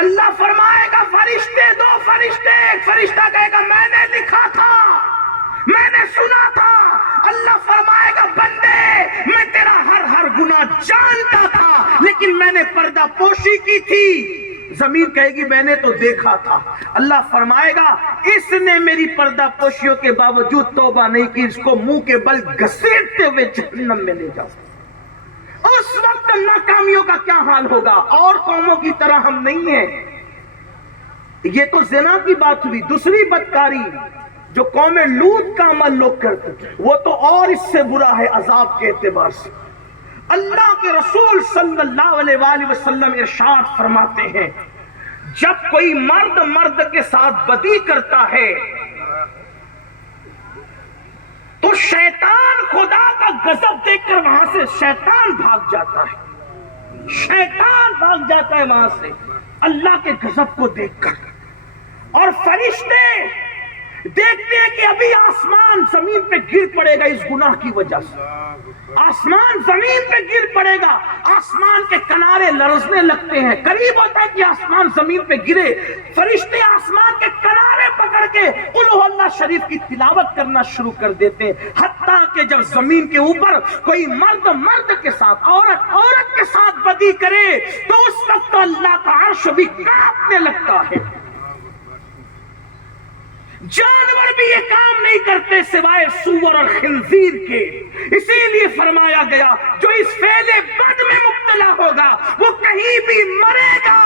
اللہ فرمائے گا فرشتے، 2 فرشتے، ایک فرشتہ کہے گا میں نے لکھا تھا، میں نے سنا تھا، اللہ فرمائے گا بندے میں تیرا ہر گناہ جانتا تھا لیکن میں نے پردہ پوشی کی تھی، زمین کہے گی میں نے تو دیکھا تھا، اللہ فرمائے گا اس نے میری پردہ پوشیوں کے باوجود توبہ نہیں کی، اس کو منہ کے بل گھسیٹتے ہوئے جہنم میں لے جاؤ۔ اس وقت ناکامیوں کا کیا حال ہوگا؟ اور قوموں کی طرح ہم نہیں ہیں۔ یہ تو زنا کی بات ہوئی، دوسری بدکاری جو قوم لوط کا عمل لوگ کرتے وہ تو اور اس سے برا ہے عذاب کے اعتبار سے۔ اللہ کے رسول صلی اللہ علیہ وآلہ وسلم ارشاد فرماتے ہیں جب کوئی مرد کے ساتھ بدی کرتا ہے تو شیطان خدا کا غضب دیکھ کر وہاں سے شیطان بھاگ جاتا ہے، شیطان بھاگ جاتا ہے وہاں سے اللہ کے غضب کو دیکھ کر. اور فرشتے دیکھتے ہیں کہ ابھی آسمان زمین پہ گر پڑے گا اس گناہ کی وجہ سے. آسمان زمین پہ گر پڑے گا, آسمان کے کنارے لرزنے لگتے ہیں, قریب ہوتا ہے کہ آسمان زمین پہ گرے. فرشتے آسمان کے کنارے پکڑ کے قل ہو اللہ شریف کی تلاوت کرنا شروع کر دیتے ہیں, حتیٰ کہ جب زمین کے اوپر کوئی مرد کے ساتھ, عورت کے ساتھ بدی کرے تو اس وقت اللہ کا عرش بھی کانپنے لگتا ہے. جانور بھی یہ کام نہیں کرتے سوائے سور اور خنزیر کے. اسی لیے فرمایا گیا جو اس فعل بد میں مبتلا ہوگا وہ کہیں بھی مرے گا,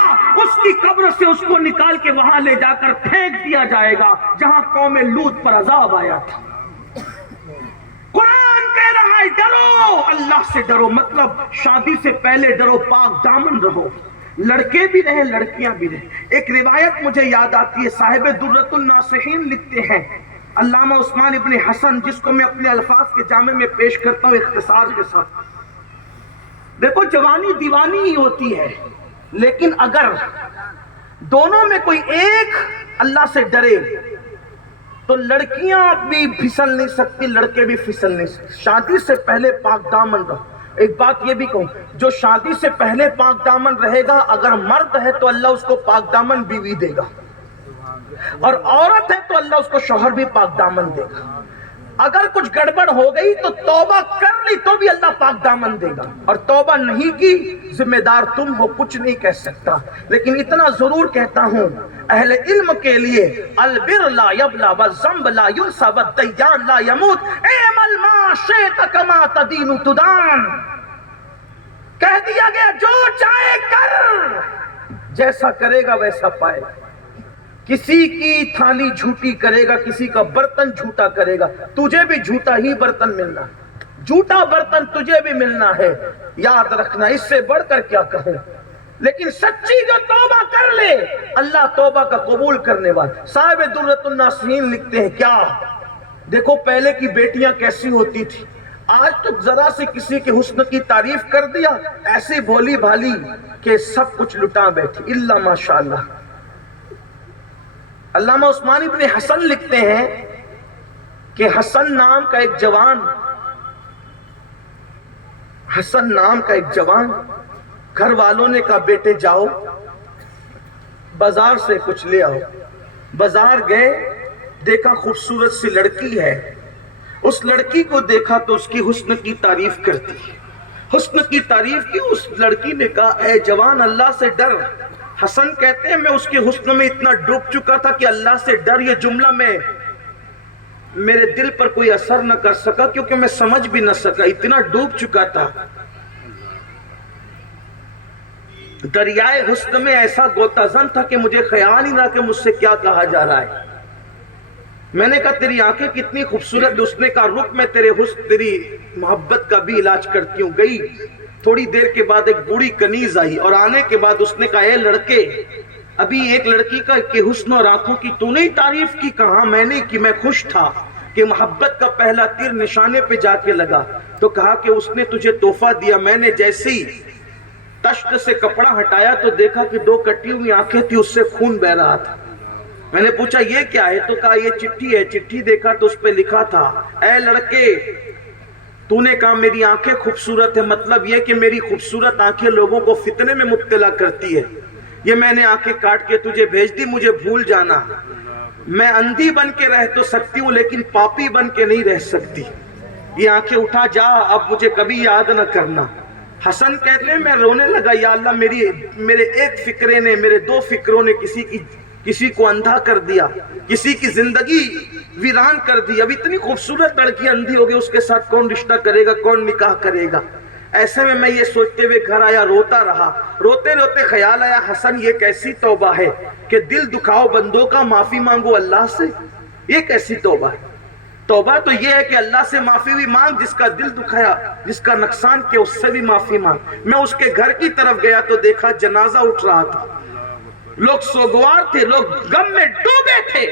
اس کی قبر سے اس کو نکال کے وہاں لے جا کر پھینک دیا جائے گا جہاں قوم لوط پر عذاب آیا تھا. قرآن کہہ رہا ہے ڈرو, اللہ سے ڈرو, مطلب شادی سے پہلے ڈرو, پاک دامن رہو, لڑکے بھی رہیں لڑکیاں بھی رہیں. ایک روایت مجھے یاد آتی ہے, صاحب درۃ الناصحین لکھتے ہیں, علامہ عثمان ابن حسن, جس کو میں اپنے الفاظ کے جامع میں پیش کرتا ہوں اختصار کے ساتھ. دیکھو جوانی دیوانی ہی ہوتی ہے, لیکن اگر دونوں میں کوئی ایک اللہ سے ڈرے تو لڑکیاں بھی پھسل نہیں سکتی, لڑکے بھی پھسل نہیں سکتے. شادی سے پہلے پاک دامن رہو. ایک بات یہ بھی کہوں, جو شادی سے پہلے پاک دامن رہے گا اگر مرد ہے تو اللہ اس کو پاک دامن بیوی دے گا, اور عورت ہے تو اللہ اس کو شوہر بھی پاک دامن دے گا. اگر کچھ گڑبڑ ہو گئی تو توبہ کر لی تو بھی اللہ پاک دامن دے گا, اور توبہ نہیں کی ذمہ دار تم ہو, کچھ نہیں کہہ سکتا. لیکن اتنا ضرور کہتا ہوں اہل علم کے لیے, البر لا یبلا والذنب لا ینسى والدیان لا یموت, اعمل ما شئت کما تدین تدان. کہہ دیا گیا جو چاہے کر, جیسا کرے گا ویسا پائے گا. کسی کی تھالی جھوٹی کرے گا, کسی کا برتن جھوٹا کرے گا, تجھے بھی جھوٹا ہی برتن ملنا ہے, جھوٹا برتن تجھے بھی ملنا ہے. یاد رکھنا, اس سے بڑھ کر کیا کہوں. لیکن سچی جو توبہ کر لے اللہ توبہ کا قبول کرنے والا. صاحب درۃ الناصحین لکھتے ہیں کیا دیکھو پہلے کی بیٹیاں کیسی ہوتی تھی, آج تو ذرا سے کسی کے حسن کی تعریف کر دیا ایسی بھولی بھالی کہ سب کچھ لٹا بیٹھی, الا ماشاءاللہ. علامہ عثمان ابن حسن لکھتے ہیں کہ حسن نام کا ایک جوان گھر والوں نے کہا بیٹے جاؤ بازار سے کچھ لے آؤ. بازار گئے, دیکھا خوبصورت سی لڑکی ہے, اس لڑکی کو دیکھا تو اس کی حسن کی تعریف کرتی. حسن کی تعریف کی. اس لڑکی نے کہا اے جوان اللہ سے ڈر. حسن کہتے ہیں میں اس کے حسن میں اتنا ڈوب چکا تھا کہ اللہ سے ڈر یہ جملہ میں میرے دل پر کوئی اثر نہ کر سکا, کیونکہ میں سمجھ بھی نہ سکا, اتنا ڈوب چکا تھا. دریائے حسن میں ایسا غوطہ زن تھا کہ مجھے خیال ہی نہ کہ مجھ سے کیا کہا جا رہا ہے. میں نے کہا تیری آنکھیں کتنی خوبصورت. اس نے کہا رک میں تیرے حسن تیری محبت کا بھی علاج کرتی ہوں. گئی, تھوڑی دیر کے بعد ایک بوڑھی کنیز آئی, اور آنے کے بعد اس نے کہا اے لڑکے, ابھی ایک لڑکی کا کہ حسن اور آنکھوں کی تو نہیں تعریف کی. کہا میں نے کی, میں خوش تھا کہ محبت کا پہلا تیر نشانے پہ جا کے لگا. تو کہا کہ اس نے تجھے تحفہ دیا. میں نے جیسی تشت سے کپڑا ہٹایا تو دیکھا کہ 2 کٹی ہوئی آنکھیں تھی, اس سے خون بہ رہا تھا. میں نے پوچھا یہ کیا ہے, تو کہا یہ چٹھی ہے. چٹھی دیکھا تو اس پہ لکھا تھا اے لڑکے تو نے کہا میری آنکھیں خوبصورت ہے, مطلب یہ کہ میری خوبصورت آنکھیں لوگوں کو فتنے میں مبتلا کرتی ہے. یہ میں نے آنکھیں کاٹ کے تجھے بھیج دی, مجھے بھول جانا. میں اندھی بن کے رہ تو سکتی ہوں لیکن پاپی بن کے نہیں رہ سکتی. یہ آنکھیں اٹھا جا, اب مجھے کبھی یاد نہ کرنا. حسن کہتے ہیں میں رونے لگا, یا اللہ میرے ایک فکرے نے, میرے 2 فکروں نے کسی کو اندھا کر دیا, کسی کی زندگی ویران کر دی. اب اتنی خوبصورت لڑکی اندھی ہو گئی, اس کے ساتھ کون رشتہ کرے گا, کون نکاح کرے گا. ایسے میں یہ سوچتے ہوئے گھر آیا, روتا رہا. روتے روتے خیال آیا حسن یہ کیسی توبہ ہے کہ دل دکھاؤ بندوں کا معافی مانگو اللہ سے. یہ کیسی توبہ ہے. توبہ تو یہ ہے کہ اللہ سے معافی بھی مانگ, جس کا دل دکھایا, جس کا نقصان کیا اس سے بھی معافی مانگ. میں اس کے گھر کی طرف گیا تو دیکھا جنازہ اٹھ رہا تھا, لوگ سوگوار تھے, لوگ غم میں ڈوبے تھے.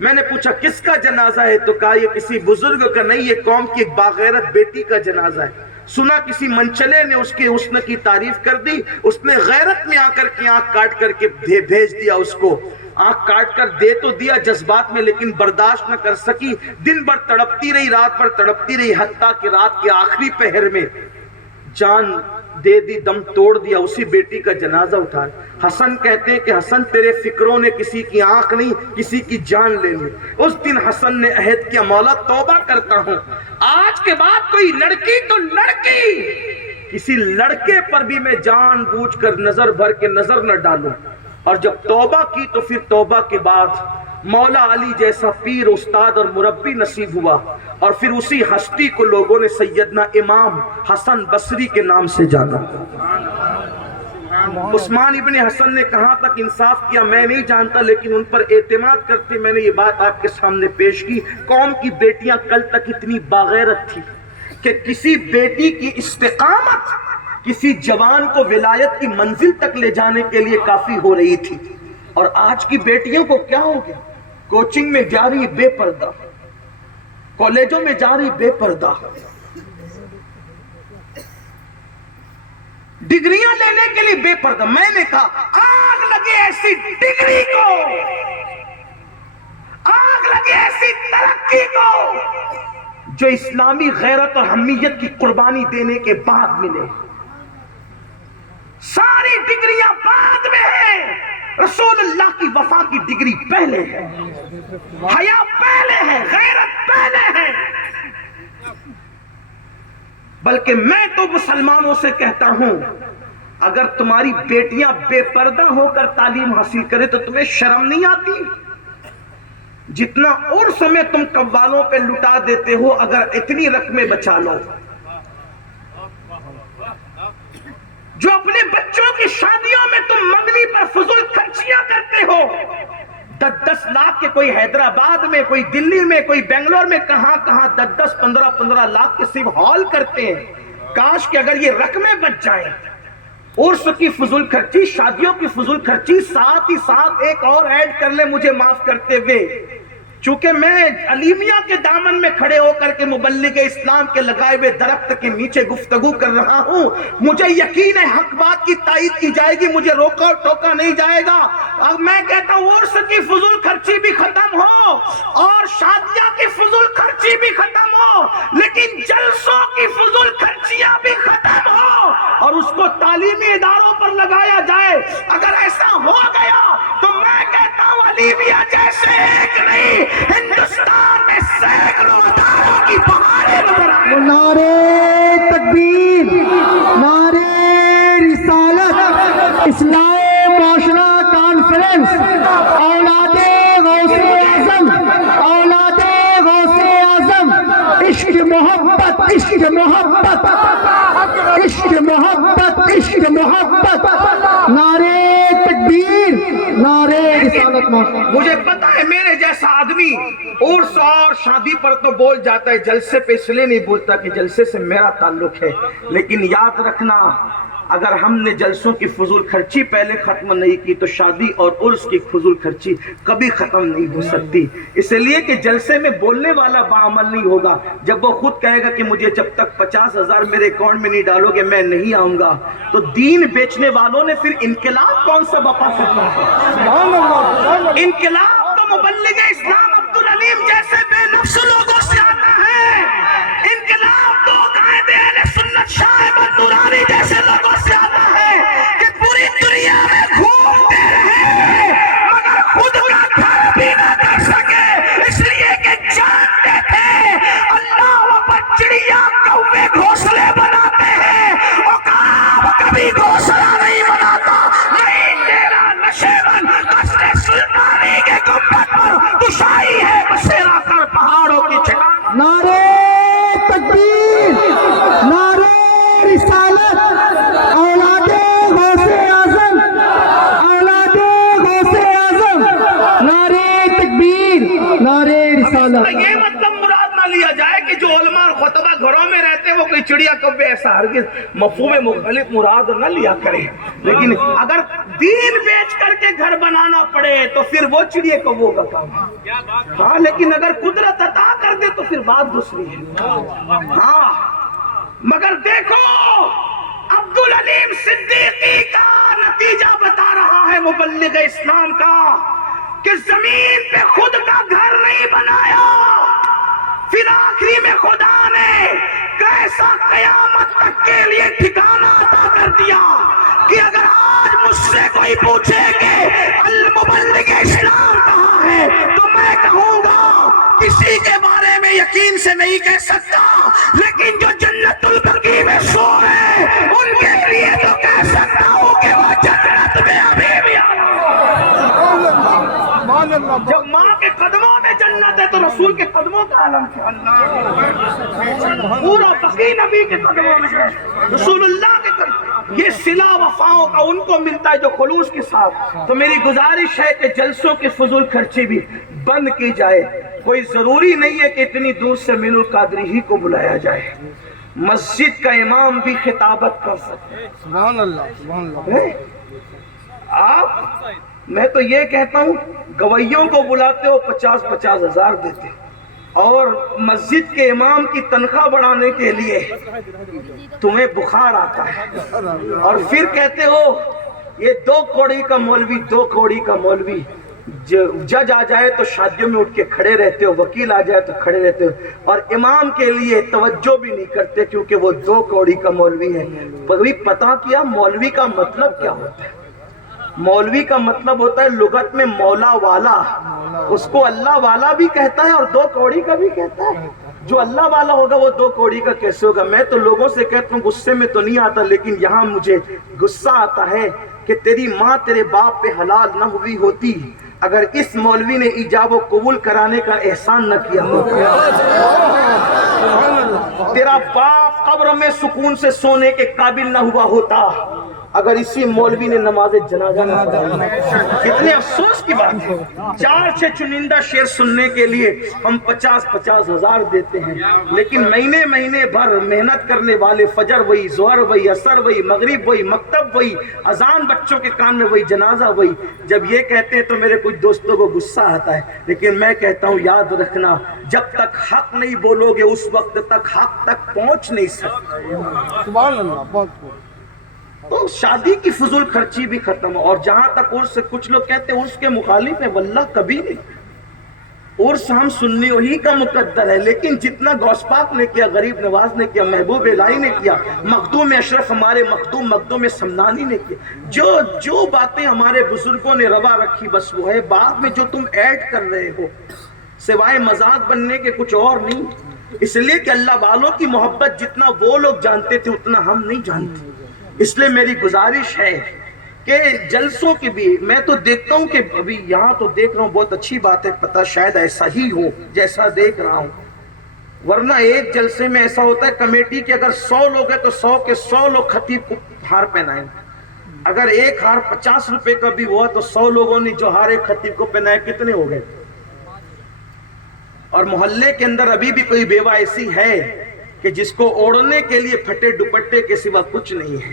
میں نے پوچھا کس کا جنازہ ہے, تو کہا یہ کسی بزرگ کا نہیں, یہ قوم کی ایک باغیرت بیٹی کا جنازہ ہے. سنا کسی منچلے نے اس کے حسن کی تعریف کر دی، اس نے غیرت میں آ کر کے آنکھ کاٹ کر کے بھیج دیا اس کو، آنکھ کاٹ کر دے تو دیا جذبات میں، لیکن برداشت نہ کر سکی، دن بھر تڑپتی رہی، رات بھر تڑپتی رہی، حتیٰ کہ رات کے آخری پہر میں جان دے دی، دم توڑ دیا، اسی بیٹی کا جنازہ اٹھایا۔ حسن کہتے ہیں کہ حسن تیرے فکروں نے کسی کی آنکھ نہیں کسی کی جان لے لی۔ اس دن حسن نے عہد کیا، مولا توبہ کرتا ہوں، آج کے بعد کوئی لڑکی تو لڑکی، کسی لڑکے پر بھی میں جان بوجھ کر نظر بھر کے نظر نہ ڈالوں۔ اور جب توبہ کی تو پھر توبہ کے بعد مولا علی جیسا پیر، استاد اور مربی نصیب ہوا، اور پھر اسی ہستی کو لوگوں نے سیدنا امام حسن بصری کے نام سے جانا۔ عثمان ابن حسن نے کہاں تک انصاف کیا میں نہیں جانتا، لیکن ان پر اعتماد کرتے میں نے یہ بات آپ کے سامنے پیش کی۔ قوم کی بیٹیاں کل تک اتنی باغیرت تھی کہ کسی بیٹی کی استقامت کسی جوان کو ولایت کی منزل تک لے جانے کے لیے کافی ہو رہی تھی، اور آج کی بیٹیوں کو کیا ہو گیا؟ کوچنگ میں جا رہی بے پردہ، کالجوں میں جا رہی بے پردہ، ڈگریاں لینے کے لیے بے پردہ۔ میں نے کہا آگ لگے ایسی ڈگری کو، آگ لگے ایسی ترقی کو جو اسلامی غیرت اور حمیت کی قربانی دینے کے بعد ملے۔ ساری ڈگریاں بعد میں ہیں، رسول اللہ کی وفا کی ڈگری پہلے ہے، حیا پہلے ہے، غیرت پہلے ہے۔ بلکہ میں تو مسلمانوں سے کہتا ہوں، اگر تمہاری بیٹیاں بے پردہ ہو کر تعلیم حاصل کرے تو تمہیں شرم نہیں آتی؟ جتنا عرس میں تم قوالوں پہ لٹا دیتے ہو، اگر اتنی رقمیں بچا لو۔ جو اپنے بچوں کی شادیوں میں تم منگنی پر فضول خرچیاں کرتے ہو، 10 لاکھ کے کوئی حیدرآباد میں، کوئی دلی میں، کوئی بنگلور میں، کہاں 10 15 لاکھ کے صرف ہال کرتے ہیں۔ کاش کہ اگر یہ رقمیں بچ جائیں، عرس کی فضول خرچی، شادیوں کی فضول خرچی، ساتھ ہی ساتھ ایک اور ایڈ کر لے مجھے معاف کرتے ہوئے، چونکہ میں علیمیہ کے دامن میں کھڑے ہو کر کے مبلغ اسلام کے لگائے ہوئے درخت کے نیچے گفتگو کر رہا ہوں، مجھے یقین ہے حق بات کی تائید کی جائے گی، مجھے روکا ٹوکا نہیں جائے گا۔ اب میں کہتا ہوں عرس کی فضول خرچی بھی ختم ہو اور شادیاں کی فضول خرچی بھی ختم ہو، لیکن جلسوں کی فضول خرچیاں بھی ختم ہو اور اس کو تعلیمی اداروں پر لگایا جائے۔ اگر ایسا ہو گیا تو میں کہتا ہوں علیمیہ جیسے ایک نہیں، ہندوستان میں سینکڑوں اداروں کی بہاریں نظر آئیں۔ نعرے تکبیر، نعرے رسالت، اصلاح معاشرہ کانفرنس، اولاد غوث اعظم، اولاد غوث اعظم، عشق محبت، عشق محبت، عشق محبت، عشق محبت، نعرے تکبیر، نعرے رسالت معاشرہ۔ مجھے پتا ہے میرے جیسا آدمی عرس اور شادی پر تو بول جاتا ہے، جلسے پہ اس لیے نہیں بولتا کہ جلسے سے میرا تعلق ہے، لیکن یاد رکھنا اگر ہم نے جلسوں کی فضول خرچی پہلے ختم نہیں کی تو شادی اور عرس کی فضول خرچی کبھی ختم نہیں ہو سکتی، اس لیے کہ جلسے میں بولنے والا باعمل نہیں ہوگا۔ جب وہ خود کہے گا کہ مجھے جب تک 50,000 میرے اکاؤنٹ میں نہیں ڈالو گے میں نہیں آؤں گا، تو دین بیچنے والوں نے پھر انقلاب کون سا بپا کرنا ہے؟ انقلاب تو مبلغ اسلام عبدالعلیم جیسے بے نفس لوگوں سے آتا ہے، انقلاب تو قائد اہل سنت شاہ احمد نورانی جیسے لوگوں سے آتا ہے کہ پوری دنیا میں گھومتے رہے مگر خود کا گھر بھی نہ کر سکے، اس لیے کہ جانتے تھے اللہ پر چڑیا کوے گھونسلے بناتے ہیں، عقاب کبھی گھونسلہ نہیں بناتا، نہیں تیرا نشیمن قصر سلطانی کے گنبد پر کشائی ہے بسیرا کر پہاڑوں کی چٹان۔ نعرے تکبیر، نعرے رسالت، اولاد غوث اعظم، اولاد غوث اعظم، نعرے تکبیر، نعرے رسالت۔ یہ مطلب مراد نہ لیا جائے کہ جو علماء اور خطبہ گھروں میں رہتے ہیں وہ کوئی چڑیا کوے، ایسا ہرگز مفہوم مختلف مراد نہ لیا کرے، لیکن اگر دین بیچ کر کے گھر بنانا پڑے تو پھر وہ چڑیا کووں کا کام ہے، ہاں، لیکن اگر قدرت عطا کر دے تو پھر بات دوسری ہے۔ ہاں مگر دیکھو عبدالعلیم صدیقی کا نتیجہ بتا رہا ہے مبلغ اسلام کا کہ زمین پہ خود کا گھر نہیں بنایا، پھر آخری میں خدا نے کیسا قیامت تک کے لیے ٹھکانہ عطا کر دیا کہ اگر آج مجھ سے کوئی پوچھے کہ المبلغ اسلام کہاں ہے تو میں کہوں گا کسی کے بارے میں یقین سے نہیں کہہ سکتا، لیکن جو جنت البقیع میں سو ہے ان کے لیے تو کہہ سکتا ہوں کہ وہ جنت میں ابھی بھی آ رہا ہے۔ جب ماں کے قدموں میں جنت ہے تو رسول کے قدموں کا عالم کیا، پورا بقی نبی کے قدموں میں ہے، رسول اللہ کے قدموں، یہ صلہ وفاؤں کا ان کو ملتا ہے جو خلوص کے ساتھ۔ تو میری گزارش ہے کہ جلسوں کی فضول خرچی بھی بند کی جائے، کوئی ضروری نہیں ہے کہ اتنی دور سے مین القادری ہی کو بلایا جائے، مسجد کا امام بھی خطابت کر سکتے۔ سبحان اللہ، سبحان اللہ۔ آپ میں تو یہ کہتا ہوں گویوں کو بلاتے ہو 50-50 ہزار دیتے، اور مسجد کے امام کی تنخواہ بڑھانے کے لیے تمہیں بخار آتا ہے، اور پھر کہتے ہو یہ 2 کوڑی کا مولوی، 2 کوڑی کا مولوی، جج آ جائے تو شادیوں میں اٹھ کے کھڑے رہتے ہو، وکیل آ جائے تو کھڑے رہتے ہو، اور امام کے لیے توجہ بھی نہیں کرتے کیونکہ وہ 2 کوڑی کا مولوی ہے۔ کبھی پتا کیا مولوی کا مطلب کیا ہوتا ہے؟ مولوی کا مطلب ہوتا ہے لغت میں مولا والا، اس کو اللہ والا بھی کہتا ہے اور 2 کوڑی کا بھی کہتا ہے۔ جو اللہ والا ہوگا وہ 2 کوڑی کا کیسے ہوگا؟ میں تو لوگوں سے کہتا ہوں غصے میں تو نہیں آتا، لیکن یہاں مجھے غصہ آتا ہے کہ تیری ماں تیرے باپ پہ حلال نہ ہوئی ہوتی اگر اس مولوی نے ایجاب و قبول کرانے کا احسان نہ کیا ہوتا، تیرا باپ قبر میں سکون سے سونے کے قابل نہ ہوا ہوتا اگر اسی مولوی نے نماز جنازہ نہ پڑھی۔ کتنے افسوس کی بات ہے، 4 سے چنندہ شعر سننے کے لیے ہم 50-50 ہزار دیتے ہیں، لیکن مہینے بھر محنت کرنے والے فجر وہی، ظہر وہی، عصر وہی، مغرب وہی، مکتب وہی، اذان بچوں کے کان میں وہی، جنازہ وہی۔ جب یہ کہتے ہیں تو میرے کچھ دوستوں کو غصہ آتا ہے، لیکن میں کہتا ہوں یاد رکھنا جب تک حق نہیں بولو گے اس وقت تک حق تک پہنچ نہیں سکتے۔ سبحان اللہ، بہت خوب۔ تو شادی کی فضول خرچی بھی ختم ہو، اور جہاں تک عرس سے کچھ لوگ کہتے ہیں عرس کے مخالف ہیں، واللہ کبھی نہیں، عرس ہم سنیوں ہی کا مقدر ہے، لیکن جتنا غوث پاک نے کیا، غریب نواز نے کیا، محبوب الہی نے کیا، مخدوم اشرف ہمارے مخدوم سمنانی نے کیا، جو باتیں ہمارے بزرگوں نے روا رکھی بس وہ ہے، بعد میں جو تم ایڈ کر رہے ہو سوائے مذاق بننے کے کچھ اور نہیں، اس لیے کہ اللہ والوں کی محبت جتنا وہ لوگ جانتے تھے اتنا ہم نہیں جانتے۔ اس لیے میری گزارش ہے کہ جلسوں کی بھی میں تو دیکھتا ہوں کہ ابھی یہاں تو دیکھ رہا ہوں بہت اچھی بات ہے، پتہ شاید ایسا ہی ہو جیسا دیکھ رہا ہوں، ورنہ ایک جلسے میں ایسا ہوتا ہے کمیٹی کے اگر 100 لوگ ہیں تو 100 کے 100 لوگ خطیب کو ہار پہنائیں، اگر ایک ہار 50 روپے کا بھی ہوا تو 100 لوگوں نے جو ہار ایک خطیب کو پہنائے کتنے ہو گئے؟ اور محلے کے اندر ابھی بھی کوئی بیوہ ایسی ہے کہ جس کو اوڑھنے کے لیے پھٹے دوپٹے کے سوا کچھ نہیں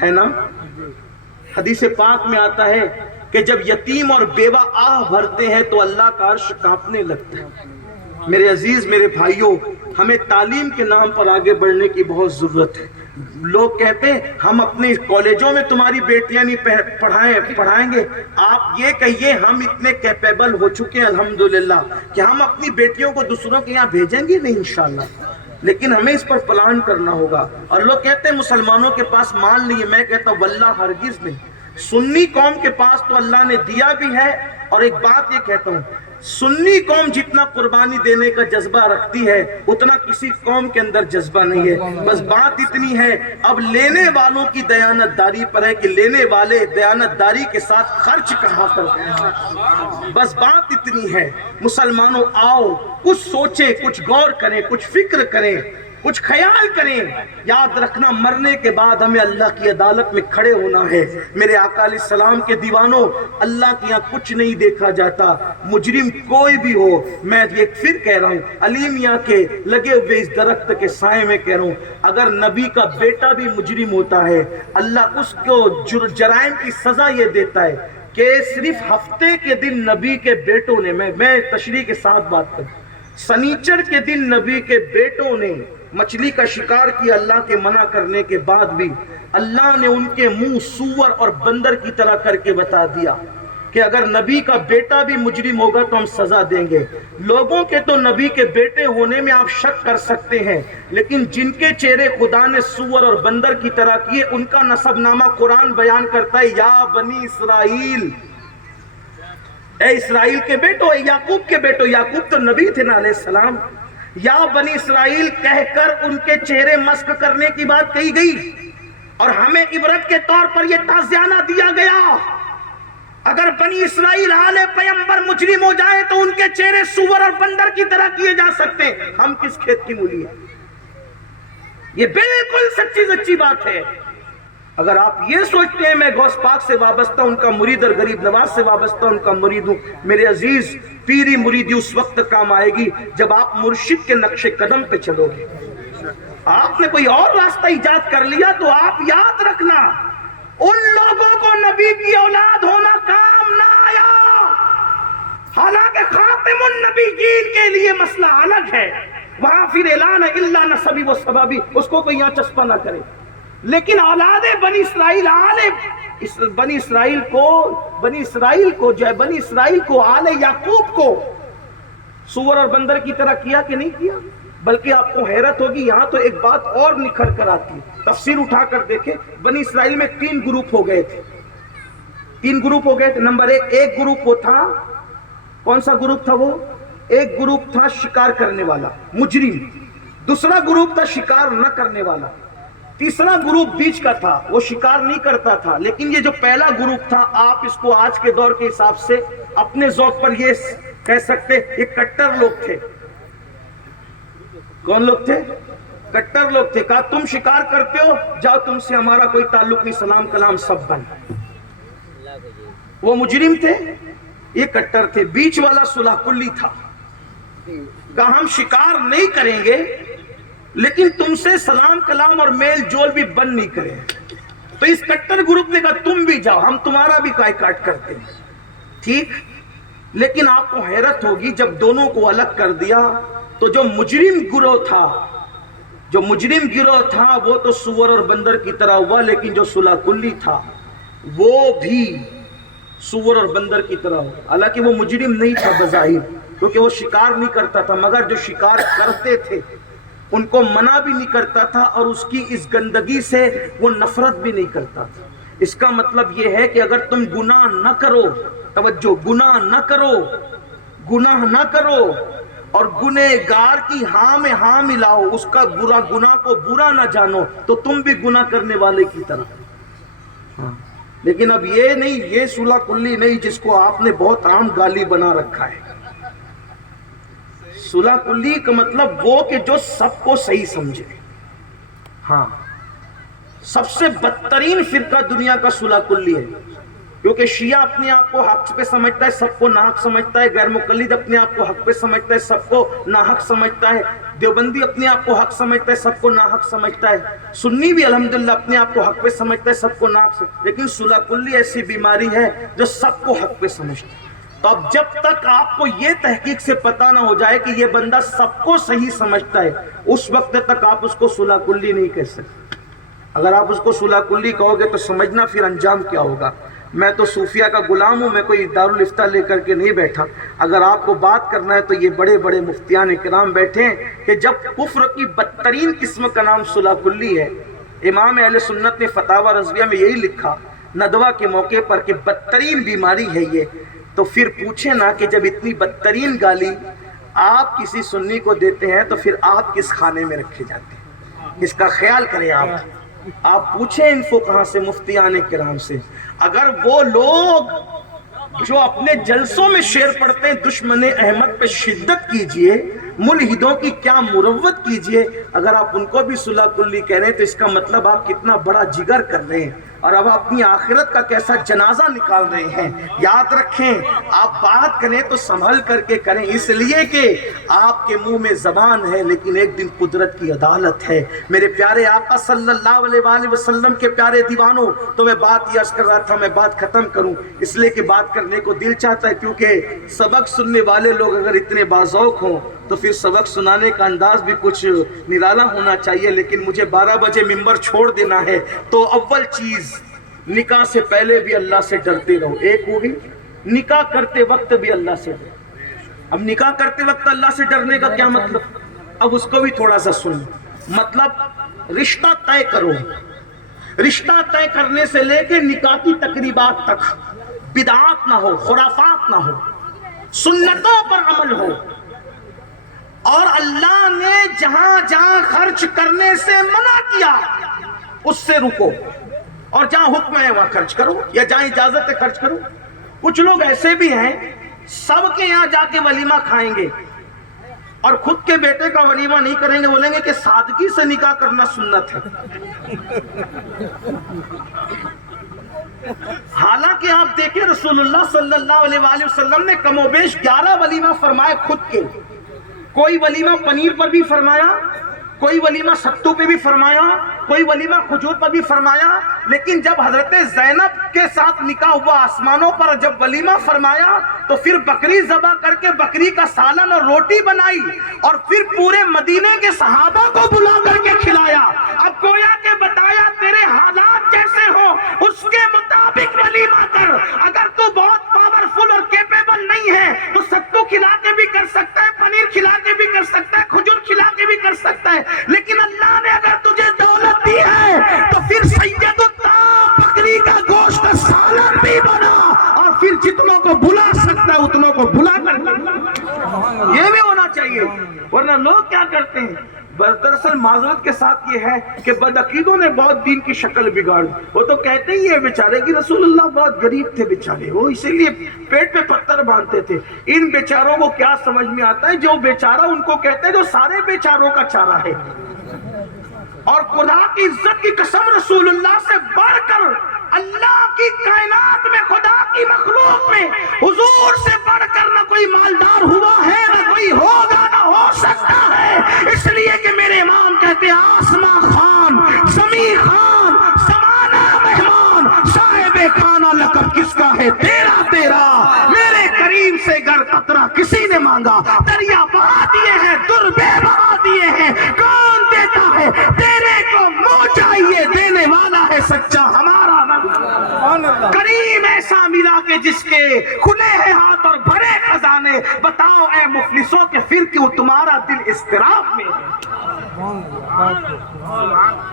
ہے نا؟ حدیث پاک میں آتا ہے کہ جب یتیم اور بیوہ آہ بھرتے ہیں تو اللہ کا عرش کانپنے لگتا ہے۔ میرے عزیز میرے بھائیوں، ہمیں تعلیم کے نام پر آگے بڑھنے کی بہت ضرورت ہے۔ لوگ کہتے ہیں ہم اپنے کالجوں میں تمہاری بیٹیاں نہیں پڑھائیں گے، آپ یہ کہیے ہم اتنے کیپیبل ہو چکے ہیں الحمدللہ کہ ہم اپنی بیٹیوں کو دوسروں کے یہاں بھیجیں گے نہیں انشاءاللہ، لیکن ہمیں اس پر پلان کرنا ہوگا۔ اور لوگ کہتے ہیں مسلمانوں کے پاس مال نہیں ہے، میں کہتا ہوں واللہ ہرگز نہیں، سنی قوم کے پاس تو اللہ نے دیا بھی ہے، اور ایک بات یہ کہتا ہوں سنی قوم جتنا قربانی دینے کا جذبہ رکھتی ہے اتنا کسی قوم کے اندر جذبہ نہیں ہے، بس بات اتنی ہے اب لینے والوں کی دیانت داری پر ہے کہ لینے والے دیانت داری کے ساتھ خرچ کہاں کرتے ہیں، بس بات اتنی ہے۔ مسلمانوں آؤ کچھ سوچیں، کچھ غور کریں، کچھ فکر کریں، کچھ خیال کریں، یاد رکھنا مرنے کے بعد ہمیں اللہ کی عدالت میں کھڑے ہونا ہے۔ میرے آقا علیہ السلام کے دیوانوں، اللہ کے یہاں کچھ نہیں دیکھا جاتا، مجرم کوئی بھی ہو، میں یہ پھر کہہ رہا ہوں علیمیہ کے لگے ہوئے اس درخت کے سائے میں کہہ رہا ہوں، اگر نبی کا بیٹا بھی مجرم ہوتا ہے اللہ اس کو جرائم کی سزا یہ دیتا ہے کہ صرف ہفتے کے دن نبی کے بیٹوں نے، میں تشریح کے ساتھ بات کروں، سنیچر کے دن نبی کے بیٹوں نے مچھلی کا شکار کیا اللہ کے منع کرنے کے بعد بھی اللہ نے ان کے منہ سور اور بندر کی طرح کر کے بتا دیا کہ اگر نبی کا بیٹا بھی مجرم ہوگا تو ہم سزا دیں گے۔ لوگوں کے تو نبی کے بیٹے ہونے میں آپ شک کر سکتے ہیں، لیکن جن کے چہرے خدا نے سور اور بندر کی طرح کیے ان کا نسب نامہ قرآن بیان کرتا ہے، یا بنی اسرائیل، اے اسرائیل کے بیٹو، اے یعقوب کے بیٹو۔ یعقوب تو نبی تھے نا علیہ السلام۔ یا بنی اسرائیل کہہ کر ان کے چہرے مسخ کرنے کی بات کہی گئی، اور ہمیں عبرت کے طور پر یہ تعزیانہ دیا گیا اگر بنی اسرائیل آل پیغمبر مجرم ہو جائے تو ان کے چہرے سور اور بندر کی طرح کیے جا سکتے ہیں۔ ہم کس کھیت کی مولی ہیں؟ یہ بالکل سچی بات ہے۔ اگر آپ یہ سوچتے ہیں میں غوث پاک سے وابستہ ان کا مرید اور غریب نواز سے وابستہ ان کا مرید ہوں، میرے عزیز، پیری مریدی اس وقت کام آئے گی جب آپ مرشد کے نقش قدم پہ چلو گے۔ آپ نے کوئی اور راستہ ایجاد کر لیا تو آپ یاد رکھنا ان لوگوں کو نبی کی اولاد ہونا کام نہ آیا۔ حالانکہ خاتم النبیین کے لیے مسئلہ الگ ہے، وہاں پھر اعلان الا نسبی و سبابی، اس کو کوئی یہاں چسپا نہ کرے۔ لیکن اولاد بنی اسرائیل، بنی اسرائیل کو آل یعقوب کو سور اور بندر کی طرح کیا کہ نہیں کیا؟ بلکہ آپ کو حیرت ہوگی، یہاں تو ایک بات اور نکھر کر آتی ہے۔ تفسیر اٹھا کر دیکھیں، بنی اسرائیل میں 3 گروپ ہو گئے تھے۔ 3 گروپ ہو گئے تھے۔ نمبر 1، ایک گروپ وہ تھا، کون سا گروپ تھا وہ؟ ایک گروپ تھا شکار کرنے والا، مجرم۔ دوسرا گروپ تھا شکار نہ کرنے والا۔ تیسرا گروپ بیچ کا تھا، وہ شکار نہیں کرتا تھا، لیکن یہ جو پہلا گروپ تھا، آپ اس کو آج کے دور کے حساب سے اپنے ذوق پر یہ کہہ سکتے یہ کٹر لوگ تھے۔ کون لوگ تھے؟ کٹر لوگ تھے۔ کہا تم شکار کرتے ہو، جاؤ، تم سے ہمارا کوئی تعلق نہیں، سلام کلام سب بند۔ وہ مجرم تھے، یہ کٹر تھے۔ بیچ والا صلح کلی تھا، کہا ہم شکار نہیں کریں گے لیکن تم سے سلام کلام اور میل جول بھی بند نہیں کریں۔ تو اس کٹر گروپ نے کہا تم بھی جاؤ، ہم تمہارا بھی بائیکاٹ کرتے ہیں، ٹھیک۔ لیکن آپ کو حیرت ہوگی، جب دونوں کو الگ کر دیا تو جو مجرم گروہ تھا وہ تو سور اور بندر کی طرح ہوا، لیکن جو صلح کلی تھا وہ بھی سور اور بندر کی طرح ہوا۔ حالانکہ وہ مجرم نہیں تھا بظاہر، کیونکہ وہ شکار نہیں کرتا تھا، مگر جو شکار کرتے تھے ان کو منع بھی نہیں کرتا تھا، اور اس کی اس گندگی سے وہ نفرت بھی نہیں کرتا تھا۔ اس کا مطلب یہ ہے کہ اگر تم گناہ نہ کرو، توجہ، گناہ نہ کرو اور گنہگار کی ہاں میں ہاں ملاؤ، اس کا گناہ کو برا نہ جانو، تو تم بھی گناہ کرنے والے کی طرح۔ لیکن اب یہ نہیں، یہ صلح کلی نہیں جس کو آپ نے بہت عام گالی بنا رکھا ہے۔ صلح کلی کا مطلب وہ کہ جو سب کو صحیح سمجھے۔ ہاں، سب سے بدترین فرقہ دنیا کا صلح کلی ہے، کیونکہ شیعہ اپنے آپ کو حق پہ سمجھتا ہے، سب کو ناحق سمجھتا ہے۔ غیر مقلد اپنے آپ کو حق پہ سمجھتا ہے، سب کو ناحق سمجھتا ہے۔ دیوبندی اپنے آپ کو حق سمجھتا ہے، سب کو ناحق سمجھتا ہے۔ سنی بھی الحمدللہ اپنے آپ کو حق پہ سمجھتا ہے، سب کو ناحق سمجھتا ہے۔ لیکن صلح کلی ایسی بیماری ہے جو سب کو حق پہ سمجھتا ہے۔ تو اب جب تک آپ کو یہ تحقیق سے پتہ نہ ہو جائے کہ یہ بندہ سب کو صحیح سمجھتا ہے، اس وقت تک آپ اس کو صلح کلی نہیں کہہ سکتے۔ اگر آپ اس کو صلح کلی کہو گے تو سمجھنا پھر انجام کیا ہوگا۔ میں تو صوفیہ کا غلام ہوں، میں کوئی دارالافتاء لے کر کے نہیں بیٹھا۔ اگر آپ کو بات کرنا ہے تو یہ بڑے بڑے مفتیان کرام بیٹھے ہیں کہ جب کفر کی بدترین قسم کا نام صلح کلی ہے، امام اہل سنت نے فتاوی رضویہ میں یہی لکھا ندوہ کے موقع پر کہ بدترین بیماری ہے یہ، تو پھر پوچھیں نا کہ جب اتنی بدترین گالی آپ کسی سنی کو دیتے ہیں تو پھر آپ کس خانے میں رکھے جاتے ہیں؟ اس کا خیال کریں۔ آپ پوچھیں ان فقہاء سے، مفتیان کرام سے، اگر وہ لوگ جو اپنے جلسوں میں شعر پڑھتے ہیں دشمن احمد پہ شدت کیجئے، ملحدوں کی کیا مروت کیجئے، اگر آپ ان کو بھی صلح کلی کہہ رہے ہیں تو اس کا مطلب آپ کتنا بڑا جگر کر رہے ہیں، اور اب اپنی آخرت کا کیسا جنازہ نکال رہے ہیں۔ یاد رکھیں، آپ بات کریں تو سنبھل کر کے کریں، اس لیے کہ آپ کے منہ میں زبان ہے لیکن ایک دن قدرت کی عدالت ہے۔ میرے پیارے آقا صلی اللہ علیہ وآلہ وسلم کے پیارے دیوانوں، تو میں بات یہ عرض کر رہا تھا، میں بات ختم کروں اس لیے کہ بات کرنے کو دل چاہتا ہے، کیونکہ سبق سننے والے لوگ اگر اتنے باذوق ہوں تو پھر سبق سنانے کا انداز بھی کچھ نرالا ہونا چاہیے، لیکن مجھے 12 بجے ممبر چھوڑ دینا ہے۔ تو اول چیز، نکاح سے پہلے بھی اللہ سے ڈرتے رہو۔ ایک ہوگی نکاح کرتے وقت بھی اللہ سے ڈرو۔ اب نکاح کرتے وقت اللہ سے ڈرنے کا کیا مطلب؟ اب اس کو بھی تھوڑا سا سنو۔ مطلب رشتہ طے کرو، رشتہ طے کرنے سے لے کے نکاح کی تقریبات تک بدعات نہ ہو، خرافات نہ ہو، سنتوں پر عمل ہو، اور اللہ نے جہاں جہاں خرچ کرنے سے منع کیا اس سے رکو، اور جہاں حکم ہے وہاں خرچ کرو، یا جہاں اجازت ہے خرچ کرو۔ کچھ لوگ ایسے بھی ہیں سب کے یہاں جا کے ولیمہ کھائیں گے اور خود کے بیٹے کا ولیمہ نہیں کریں گے، بولیں گے کہ سادگی سے نکاح کرنا سنت ہے۔ حالانکہ آپ دیکھیں رسول اللہ صلی اللہ علیہ وآلہ وسلم نے کم و بیش 11 ولیمہ فرمائے خود کے۔ کوئی ولیمہ پنیر پر بھی فرمایا، کوئی ولیمہ ستو پہ بھی فرمایا، کوئی ولیمہ کھجور پر بھی فرمایا، لیکن جب حضرت زینب کے ساتھ نکاح ہوا آسمانوں پر، جب ولیمہ فرمایا تو پھر بکری ذبح کر کے بکری کا سالن اور روٹی بنائی، اور پھر پورے مدینے کے صحابہ کو بلا کر کے کھلایا۔ اب گویا کہ بتایا تیرے حالات جیسے ہو اس کے مطابق ولیمہ کر۔ اگر تو بہت پاورفل اور کیپیبل نہیں ہے تو ستو کھلا کے بھی کر سکتا ہے، پنیر کھلا کے بھی کر سکتا ہے، کھجور کھلا کے بھی کر سکتا ہے، لیکن اللہ نے اگر تجھے دولت دی ہے تو پھر سید الطاعہ بکری کا گوشت کا سالن بھی بنا، اور پھر جتنوں کو بلا سکتا ہے اتنوں کو بلا کر یہ بھی ہونا چاہیے۔ ورنہ لوگ کیا کرتے ہیں، دراصل معذرت کے ساتھ یہ ہے کہ بدعقیدوں نے بہت دین کی شکل بگاڑ۔ وہ تو کہتے ہی ہیں بیچارے کہ رسول اللہ بہت غریب تھے بیچارے، وہ اسی لیے پیٹ پہ پتھر باندھتے تھے۔ ان بیچاروں کو کیا سمجھ میں آتا ہے، جو بیچارہ ان کو کہتے ہیں جو سارے بیچاروں کا چارہ ہے۔ اور خدا کی عزت کی قسم، رسول اللہ سے بڑھ کر اللہ کی کائنات میں، خدا کی مخلوق میں حضور سے بڑھ کر نہ کوئی مالدار ہوا ہے، نہ کوئی ہوگا، نہ ہو سکتا ہے۔ اس لیے کہ میرے امام کہتے ہیں آسماں خان، زمین خان، زمانہ مہمان، صاحب خانہ لقب کس کا ہے، تیرا تیرا۔ میرے کریم سے گر قطرہ کسی نے مانگا، دریا بہا دیے ہیں، در بے بہا دیے ہیں، کون دیتا ہے، تیرے کو منہ چاہیے، دینے والا ہے سچا ہمارا رب۔ کریم ایسا ملا کہ جس کے کھلے ہیں ہاتھ اور بھرے خزانے، بتاؤ اے مفلسوں کہ پھر کیوں تمہارا دل اضطراب میں۔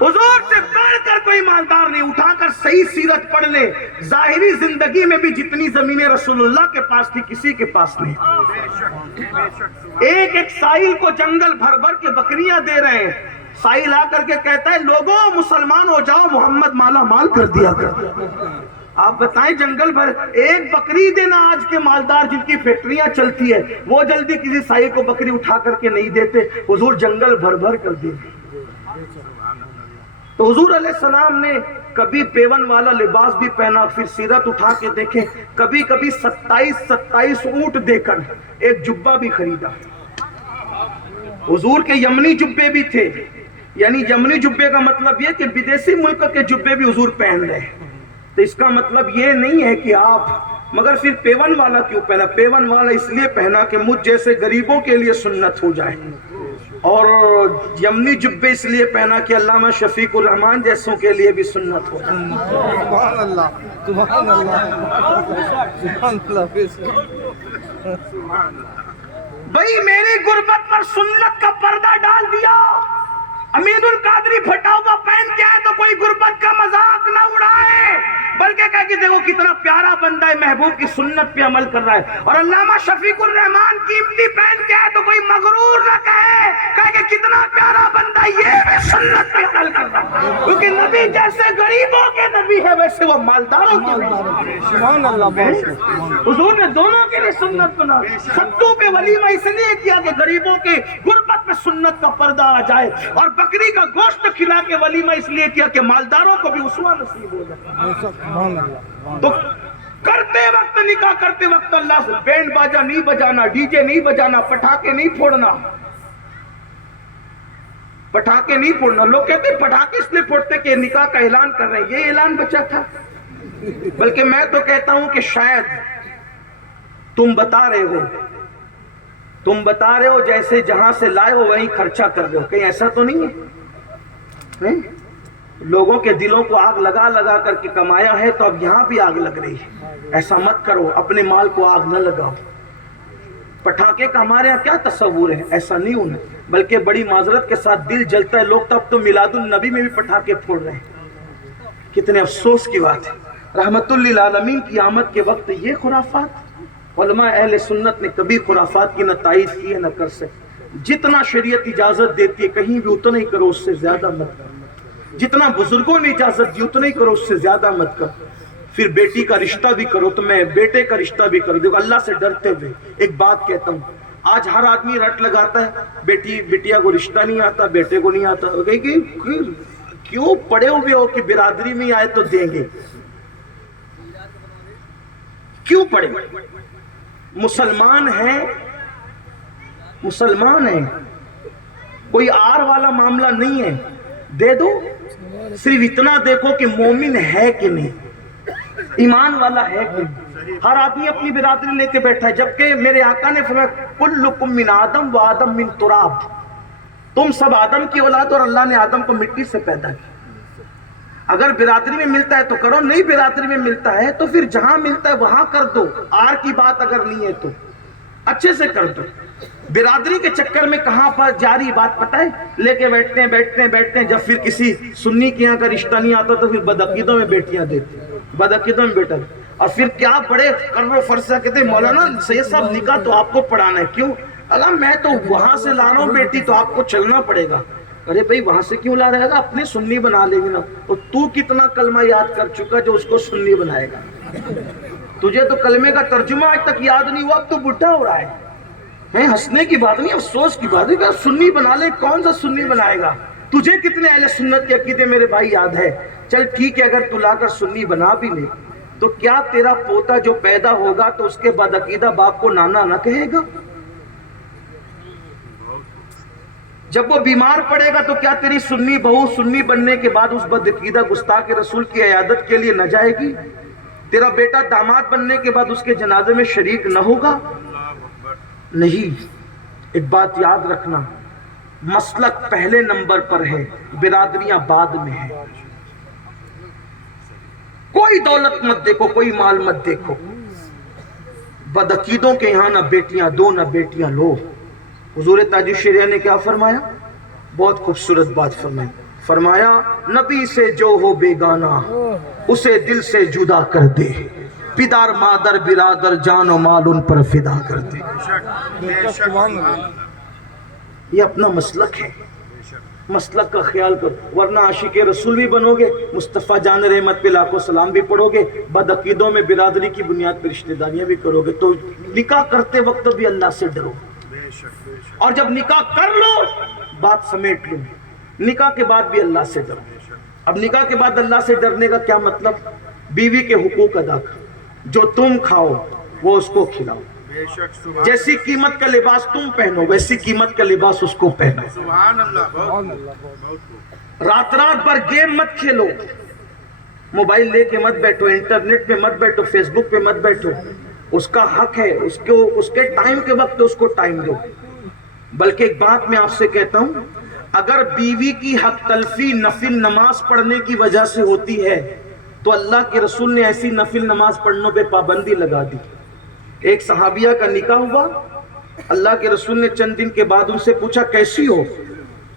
حضور سے بڑھ کر کوئی مالدار نہیں۔ اٹھا کر صحیح سیرت پڑھ لے، ظاہری زندگی میں بھی جتنی زمینیں رسول اللہ کے پاس تھی کسی کے پاس نہیں۔ ایک ایک سائل کو جنگل بھر بھر کے بکریاں دے رہے ہیں۔ سائل آ کر کے کہتا ہے لوگوں مسلمان ہو جاؤ، محمد مالا مال کر دیا کر۔ آپ بتائیں جنگل بھر ایک بکری دینا، آج کے مالدار جن کی فیکٹریاں چلتی ہے وہ جلدی کسی سائل کو بکری اٹھا کر کے نہیں دیتے، حضور جنگل بھر بھر کر دے۔ تو حضور علیہ السلام نے کبھی پیون والا لباس بھی پہنا، پھر سیرت اٹھا کے دیکھیں، کبھی کبھی 27 اونٹ دے کر ایک جبہ بھی خریدا۔ حضور کے یمنی جبے بھی تھے، یعنی یمنی جبے کا مطلب یہ کہ بدیسی ملک کے جبے بھی حضور پہن رہے، تو اس کا مطلب یہ نہیں ہے کہ آپ، مگر پھر پیون والا کیوں پہنا؟ پیون والا اس لیے پہنا کہ مجھ جیسے غریبوں کے لیے سنت ہو جائے، اور یمنی جبے اس لیے پہنا کہ علامہ شفیق الرحمان جیسوں کے لیے بھی سنت ہو جائے۔ سبحان اللہ، سبحان اللہ، سبحان اللہ۔ بھئی میری غربت پر سنت کا پردہ ڈال دیا۔ امین القادری پھٹا ہوا پہن کے آئے تو کوئی غربت کا مذاق نہ اڑائے، بلکہ کہا کہ دیکھو کتنا پیارا بندہ ہے، محبوب کی سنت پہ عمل کر رہا ہے۔ اور علامہ شفیق الرحمان قیمتی پہن کے آئے تو کوئی مغرور نہ کہے، کہا کہ کتنا پیارا بندہ، یہ بھی سنت پہ عمل کر رہا ہے، کیونکہ نبی جیسے غریبوں کے نبی ہے ویسے وہ مالداروں کے نبی۔ سبحان اللہ۔ حضور نے دونوں کے لیے سنت بنا۔ ستو پہ ولیمہ اس لیے کیا کہ غریبوں کے غربت میں سنت کا پردہ آ جائے، اور بکری کا گوشت کھلا کے ولیمہ اس لیے کیا کہ مالداروں کو بھی اسوہ نصیب ہو جائے۔ سبحان اللہ۔ تو کرتے وقت، نکاح کرتے وقت اللہ سے بینڈ باجا نہیں بجانا، ڈی جے نہیں بجانا، پٹاخے نہیں پھوڑنا، پٹاخے نہیں پھوڑنا۔ لوگ کہتے ہیں پٹاخے اس لیے پھوڑتے کہ نکاح کا اعلان کر رہے ہیں، یہ اعلان بچا تھا؟ بلکہ میں تو کہتا ہوں کہ شاید تم بتا رہے ہو تم بتا رہے ہو جیسے جہاں سے لائے ہو وہیں خرچہ کر رہے ہو، کہیں ایسا تو نہیں ہے؟ لوگوں کے دلوں کو آگ لگا لگا کر کے کمایا ہے، تو اب یہاں بھی آگ لگ رہی ہے۔ ایسا مت کرو، اپنے مال کو آگ نہ لگاؤ۔ پٹاخے کا ہمارے یہاں کیا تصور ہے؟ ایسا نہیں ہونا، بلکہ بڑی معذرت کے ساتھ دل جلتا ہے، لوگ تب تو میلاد النبی میں بھی پٹاخے پھوڑ رہے ہیں۔ کتنے افسوس کی بات ہے۔ رحمت للعالمین کی آمد کے وقت یہ خرافات، علماء اہل سنت نے کبھی خرافات کی نہ تائید کی ہے نہ کر سکتے۔ جتنا شریعت اجازت دیتی ہے کہیں بھی اتنا ہی کرو، اس سے زیادہ مت کرو۔ جتنا بزرگوں نے اجازت دی اتنا ہی کرو، اس سے زیادہ مت کرو۔ پھر بیٹی کا رشتہ بھی کرو تو میں بیٹے کا رشتہ بھی کرو۔ دیکھو اللہ سے ڈرتے ہوئے ایک بات کہتا ہوں، آج ہر آدمی رٹ لگاتا ہے بیٹی بیٹیا کو رشتہ نہیں آتا، بیٹے کو نہیں آتا، کیوں پڑے ہوئے ہو کہ برادری میں آئے تو دیں گے؟ کیوں پڑے؟ مسلمان ہیں، کوئی آر والا معاملہ نہیں ہے، دے دو۔ صرف اتنا دیکھو کہ مومن ہے کہ نہیں، ایمان والا ہے کہ نہیں۔ ہر آدمی اپنی برادری لے کے بیٹھا ہے، جبکہ میرے آقا نے فرمایا کلکم من آدم و آدم من تراب، تم سب آدم کی اولاد اور اللہ نے آدم کو مٹی سے پیدا کیا۔ اگر برادری میں ملتا ہے تو کرو، نہیں برادری میں ملتا ہے تو پھر جہاں ملتا ہے وہاں کر دو۔ آر کی بات اگر نہیں ہے تو اچھے سے کر دو۔ برادری کے چکر میں کہاں پر جاری بات پتہ ہے، لے کے بیٹھتے ہیں، جب پھر کسی سنی کے یہاں کا رشتہ نہیں آتا تو پھر بدعقیدوں میں بیٹیاں دیتے ہیں، بدعقیدوں میں بیٹا، اور پھر کیا بڑے قرر و فرضہ کہتے ہیں مولانا سید صاحب نکاح تو آپ کو پڑھانا ہے۔ کیوں؟ اللہ میں تو وہاں سے لا رہا ہوں بیٹی، تو آپ کو چلنا پڑے گا۔ ارے بھائی وہاں سے کیوں لا رہے گا، اپنے سنی بنا لے گی نا۔ اور تو کتنا کلمہ یاد کر چکا جو اس کو سنی بنائے گا؟ تجھے تو کلمے کا ترجمہ آج تک یاد نہیں ہوا، اب تو بڈھا ہو رہا ہے۔ ہنسنے کی بات نہیں، افسوس کی بات ہے کہ سنی بنا لے، کون سا سنی بنائے گا؟ تجھے کتنے اہل سنت کے عقیدے میرے بھائی یاد ہے؟ چل ٹھیک ہے، اگر تو لا کر سنی بنا بھی لے تو کیا تیرا پوتا جو پیدا ہوگا تو اس کے بعد عقیدہ باپ کو نانا نہ کہے گا؟ جب وہ بیمار پڑے گا تو کیا تیری سنی بہو سنی بننے کے بعد اس بدعقیدہ گستاخ رسول کی عیادت کے لیے نہ جائے گی؟ تیرا بیٹا داماد بننے کے بعد اس کے جنازے میں شریک نہ ہوگا؟ نہیں۔ ایک بات یاد رکھنا، مسلک پہلے نمبر پر ہے، برادریاں بعد میں ہیں۔ کوئی دولت مت دیکھو، کوئی مال مت دیکھو۔ بدعقیدوں کے یہاں نہ بیٹیاں دو نہ بیٹیاں لو۔ حضور تاج الشریعہ نے کیا فرمایا؟ بہت خوبصورت بات فرمائی، فرمایا نبی سے جو ہو بیگانہ اسے دل سے جدا کر دے، پدر مادر برادر جان و مال ان پر فدا کر دے۔ یہ اپنا مسلک ہے، مسلک کا خیال کرو، ورنہ عاشق رسول بھی بنو گے، مصطفیٰ جان رحمت پہ لاکھوں سلام بھی پڑھو گے، بدعقیدوں میں برادری کی بنیاد پر رشتہ داریاں بھی کرو گے۔ تو نکاح کرتے وقت بھی اللہ سے ڈرو، اور جب نکاح کر لو بات سمیٹ لو، نکاح کے بعد بھی اللہ سے ڈرو۔ اب نکاح کے بعد اللہ سے ڈرنے کا کیا مطلب؟ بیوی کے حقوق ادا کرو، جو تم کھاؤ وہ اس کو کھلاؤ، جیسی قیمت کا لباس تم پہنو ویسی قیمت کا لباس اس کو پہنو۔ رات بھر گیم مت کھیلو، موبائل لے کے مت بیٹھو، انٹرنیٹ پہ مت بیٹھو، فیس بک پہ مت بیٹھو۔ اس کا حق ہے، اس کے ٹائم کے وقت اس کو ٹائم دو۔ بلکہ ایک بات میں آپ سے کہتا ہوں، اگر بیوی کی حق تلفی نفل نماز پڑھنے کی وجہ سے ہوتی ہے تو اللہ کے رسول نے ایسی نفل نماز پڑھنے پہ پابندی لگا دی۔ ایک صحابیہ کا نکاح ہوا، اللہ کے رسول نے چند دن کے بعد ان سے پوچھا کیسی ہو؟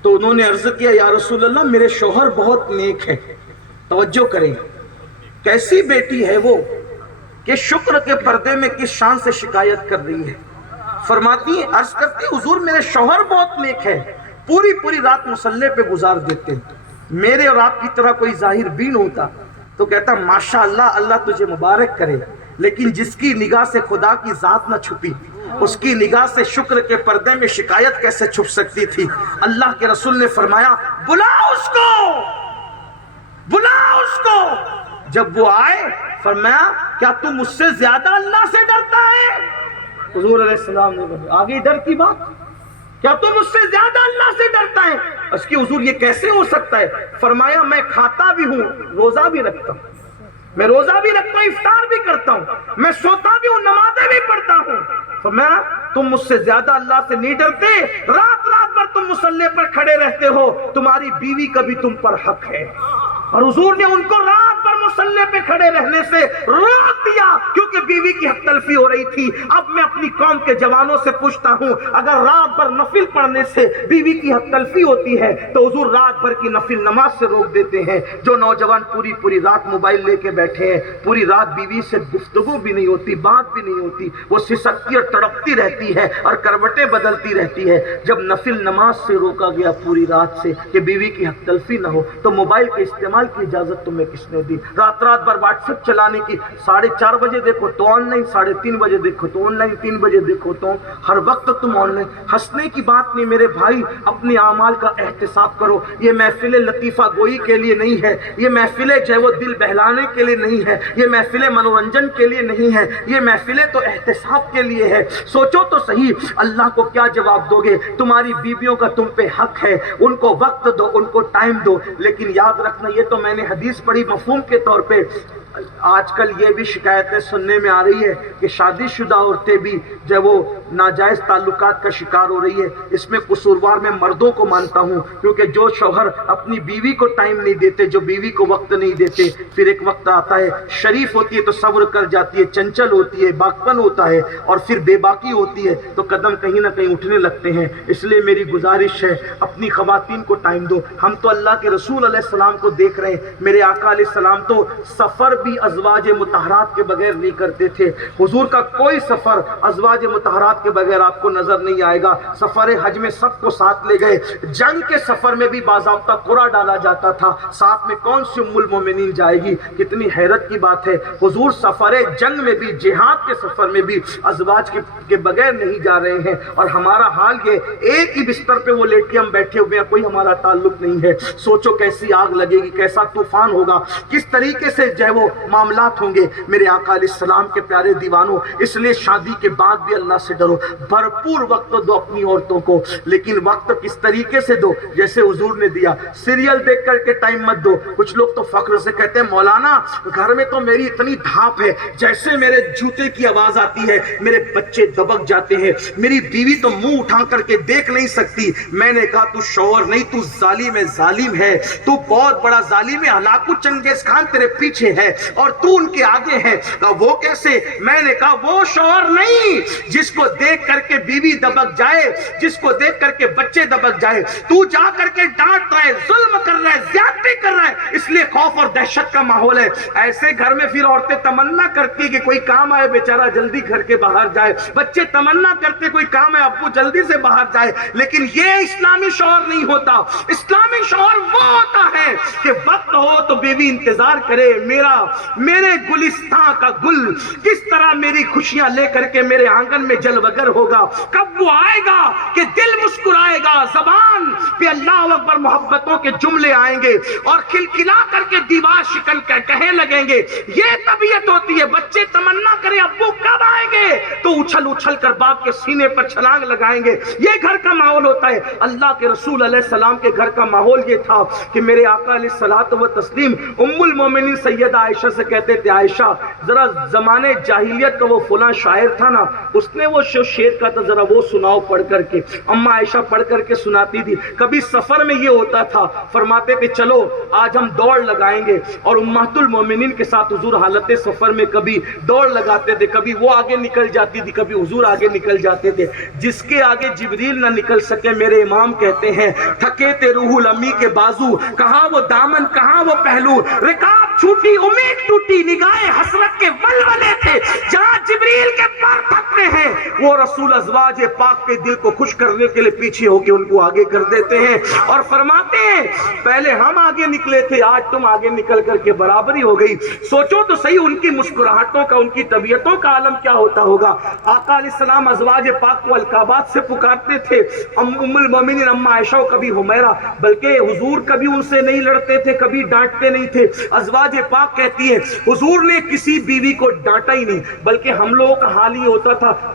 تو انہوں نے عرض کیا یا رسول اللہ میرے شوہر بہت نیک ہے۔ توجہ کریں، کیسی بیٹی ہے وہ کہ شکر کے پردے میں کس شان سے شکایت کر رہی ہے؟ فرماتی ہیں، عرض کرتی حضور میرے شوہر بہت نیک ہے، پوری رات مصلے پہ گزار دیتے ہیں، میرے اور آپ کی طرح کوئی ظاہر بین ہوتا تو کہتا ماشاءاللہ اللہ تجھے مبارک کرے، لیکن جس کی نگاہ سے خدا کی ذات نہ چھپی اس کی نگاہ سے شکر کے پردے میں شکایت کیسے چھپ سکتی تھی؟ اللہ کے رسول نے فرمایا بلا اس کو۔ جب وہ آئے فرمایا کیا تم مجھ سے زیادہ اللہ سے ڈرتا ہے؟ حضور علیہ السلام نے کہا آگے ڈر کی بات، کیا تم مجھ سے زیادہ اللہ سے ڈرتا ہے؟ اس کی حضور یہ کیسے ہو سکتا ہے؟ فرمایا میں کھاتا بھی ہوں، روزہ بھی رکھتا ہوں، میں روزہ بھی رکھتا ہوں، افطار بھی کرتا ہوں، میں سوتا بھی ہوں، نمازیں بھی پڑھتا ہوں، فرمایا تم مجھ سے زیادہ اللہ سے نہیں ڈرتے، رات رات بھر تم مصلی پر کھڑے رہتے ہو، تمہاری بیوی کا بھی تم پر حق ہے۔ اور حضور نے ان کو رات بھر مصلی پہ کھڑے رہنے سے روک دیا کیونکہ بیوی کی حق تلفی ہو رہی تھی۔ اب میں اپنی قوم کے جوانوں سے پوچھتا ہوں، اگر رات بھر نفل پڑھنے سے بیوی کی حق تلفی ہوتی ہے تو حضور رات بھر کی نفل نماز سے روک دیتے ہیں۔ جو نوجوان پوری رات موبائل لے کے بیٹھے ہیں، پوری رات بیوی سے گفتگو بھی نہیں ہوتی، بات بھی نہیں ہوتی، وہ سسکتی اور تڑپتی رہتی ہے اور کروٹیں بدلتی رہتی ہے، جب نفل نماز سے روکا گیا پوری رات سے کہ بیوی کی حق تلفی نہ ہو، تو موبائل کے استعمال کی اجازت تمہیں کس نے دی؟ رات بھر واٹس ایپ چلانے کی، 4:30 بجے دیکھو تو آن لائن، 3:30 بجے دیکھو تو آن لائن، 3 بجے دیکھو تو ہر وقت تم آن لائن۔ ہنسنے کی بات نہیں میرے بھائی، اپنے اعمال کا احتساب کرو۔ یہ محفل لطیفہ گوئی کے لیے نہیں ہے، یہ محفل جو ہے وہ دل بہلانے کے لیے نہیں ہے، یہ محفل منورنجن کے لیے نہیں ہے، یہ محفل تو احتساب کے لیے ہے۔ سوچو تو صحیح، اللہ کو کیا جواب دو گے؟ تمہاری بیویوں کا تم پہ حق ہے، ان کو وقت دو، ان کو ٹائم دو، لیکن یاد رکھنا، یہ تو میں نے حدیث پڑھی مفہوم کے طور پہ۔ آج کل یہ بھی شکایتیں سننے میں آ رہی ہے کہ شادی شدہ عورتیں بھی جو وہ ناجائز تعلقات کا شکار ہو رہی ہے۔ اس میں قصوروار میں مردوں کو مانتا ہوں، کیونکہ جو شوہر اپنی بیوی کو ٹائم نہیں دیتے، جو بیوی کو وقت نہیں دیتے، پھر ایک وقت آتا ہے شریف ہوتی ہے تو صبر کر جاتی ہے، چنچل ہوتی ہے، باکپن ہوتا ہے، اور پھر بے باکی ہوتی ہے تو قدم کہیں نہ کہیں اٹھنے لگتے ہیں۔ اس لیے میری گزارش ہے، اپنی خواتین کو ٹائم دو۔ ہم تو اللہ کے رسول علیہ السلام کو دیکھ رہے ہیں، میرے آقا علیہ السلام تو سفر بھی ازواج مطہرات کے بغیر نہیں کرتے تھے۔ حضور کا کوئی سفر ازواج مطہرات کے بغیر آپ کو نظر نہیں آئے گا۔ سفر حج میں سب کو ساتھ لے گئے، جنگ کے سفر میں بھی باضابطہ قرعہ ڈالا جاتا تھا، ساتھ میں کون سی ام المومنین جائے گی؟ کتنی حیرت کی بات ہے، حضور سفر جنگ میں بھی، جہاد کے سفر میں بھی ازواج کے بغیر نہیں جا رہے ہیں، اور ہمارا حال یہ ایک ہی بستر پہ وہ لیٹ کے ہم بیٹھے ہوئے ہیں، کوئی ہمارا تعلق نہیں ہے۔ سوچو کیسی آگ لگے گی، کیسا طوفان ہوگا، کس طریقے سے جو ہے وہ معاملات ہوں گے میرے آقا علیہ السلام کے پیارے دیوانوں۔ اس لیے شادی کے بعد بھی اللہ سے ڈرو، بھرپور وقت دو اپنی عورتوں کو، لیکن وقت کس طریقے سے دو؟ جیسے حضور نے دیا، سیریل دیکھ کر کے ٹائم مت دو۔ کچھ لوگ تو فخر سے کہتے ہیں مولانا گھر میں تو میری اتنی دھاپ ہے، جیسے میرے جوتے کی آواز آتی ہے میرے بچے دبک جاتے ہیں، میری بیوی تو منہ اٹھا کر کے دیکھ نہیں سکتی۔ میں نے کہا تو شوہر نہیں، تو ظالم ہے، ظالم ہے، تو بہت بڑا ظالم ہے، ہلاکو چنگیز خان تیرے پیچھے ہے اور تو ان کے آگے ہے۔ وہ کیسے؟ میں نے کہا وہ شوہر نہیں جس کو دیکھ کر کے بیوی دبک جائے، جس کو دیکھ کر کے بچے دبک جائے، تو جا کر کے ڈانٹ رہا ہے، ظلم کر رہا ہے، زیادتی کر رہا ہے، اس لیے خوف اور دہشت کا ماحول ہے۔ ایسے گھر میں پھر عورتیں تمنا کرتی کہ کوئی کام آئے بیچارہ جلدی گھر کے باہر جائے، بچے تمنا کرتے کوئی کام ہے ابو جلدی سے باہر جائے، لیکن یہ اسلامی شوہر نہیں ہوتا۔ اسلامی شوہر وہ ہوتا ہے کہ وقت ہو تو بیوی انتظار کرے، میرے گلستان کا گل کس طرح میری خوشیاں لے کر کے میرے آنگن میں جلوگر ہوگا، کب وہ آئے گا کہ دل مسکرائے گا، زبان پہ اللہ اکبر محبتوں کے جملے آئیں گے اور کھلکھلا کر کے دیوار شکن کہنے لگیں گے۔ یہ طبیعت ہوتی ہے، بچے تمنا کرے ابو کب آئیں گے تو اچھل اچھل کر باپ کے سینے پر چھلانگ لگائیں گے، یہ گھر کا ماحول ہوتا ہے۔ اللہ کے رسول علیہ السلام کے گھر کا ماحول یہ تھا کہ میرے آقا علیہ الصلوۃ والتسلیم ام المومنین سیدہ عائشہ سے کہتے تھے، عائشہ ذرا زمانے جاہلیت کا وہ فلاں شاعر تھا نا، اس نے وہ شعر کا تھا، ذرا وہ سناؤ پڑھ کر کے۔ اما عائشہ پڑھ کر کے سناتی تھی۔ کبھی سفر میں یہ ہوتا تھا، فرماتے تھے چلو آج ہم دوڑ لگائیں گے، اور امہات المومنین کے ساتھ حضور حالت سفر میں کبھی دوڑ لگاتے تھے، کبھی وہ آگے نکل جاتی تھی، کبھی حضور آگے نکل جاتے تھے۔ جس کے آگے جبریل نہ نکل سکے، میرے امام کہتے ہیں تھکے تھے روح الامی کے بازو، کہاں وہ دامن کہاں وہ پہلو، رکاب چھوٹی امید ٹوٹی، نگاہیں حسرت کے ولولے تھے، جہاں جبریل کے پار تھکتے ہیں وہ رسول ازواج پاک کے دل کو خوش کرنے کے لیے پیچھے ہو کے ان کو آگے کر دیتے ہیں اور فرماتے ہیں پہلے ہم آگے نکلے تھے، آج تم آگے نکل کر کے برابری ہو گئی۔ سوچو تو صحیح ان کی مسکراہٹوں کا، ان کی طبیعتوں کا عالم کیا ہوتا ہوگا۔ آقا علیہ السلام ازواج پاک کو القابات سے پکارتے تھے، ام المومنین اما عائشہ کبھی حمیرہ، بلکہ حضور کبھی ان سے نہیں لڑتے تھے، کبھی ڈانٹتے نہیں تھے۔ ازواج پاک کہتی ہے حضور نے کسی بیوی کو ڈانٹا ہی نہیں، بلکہ ہم لوگوں کا حال یہ ہوتا تھا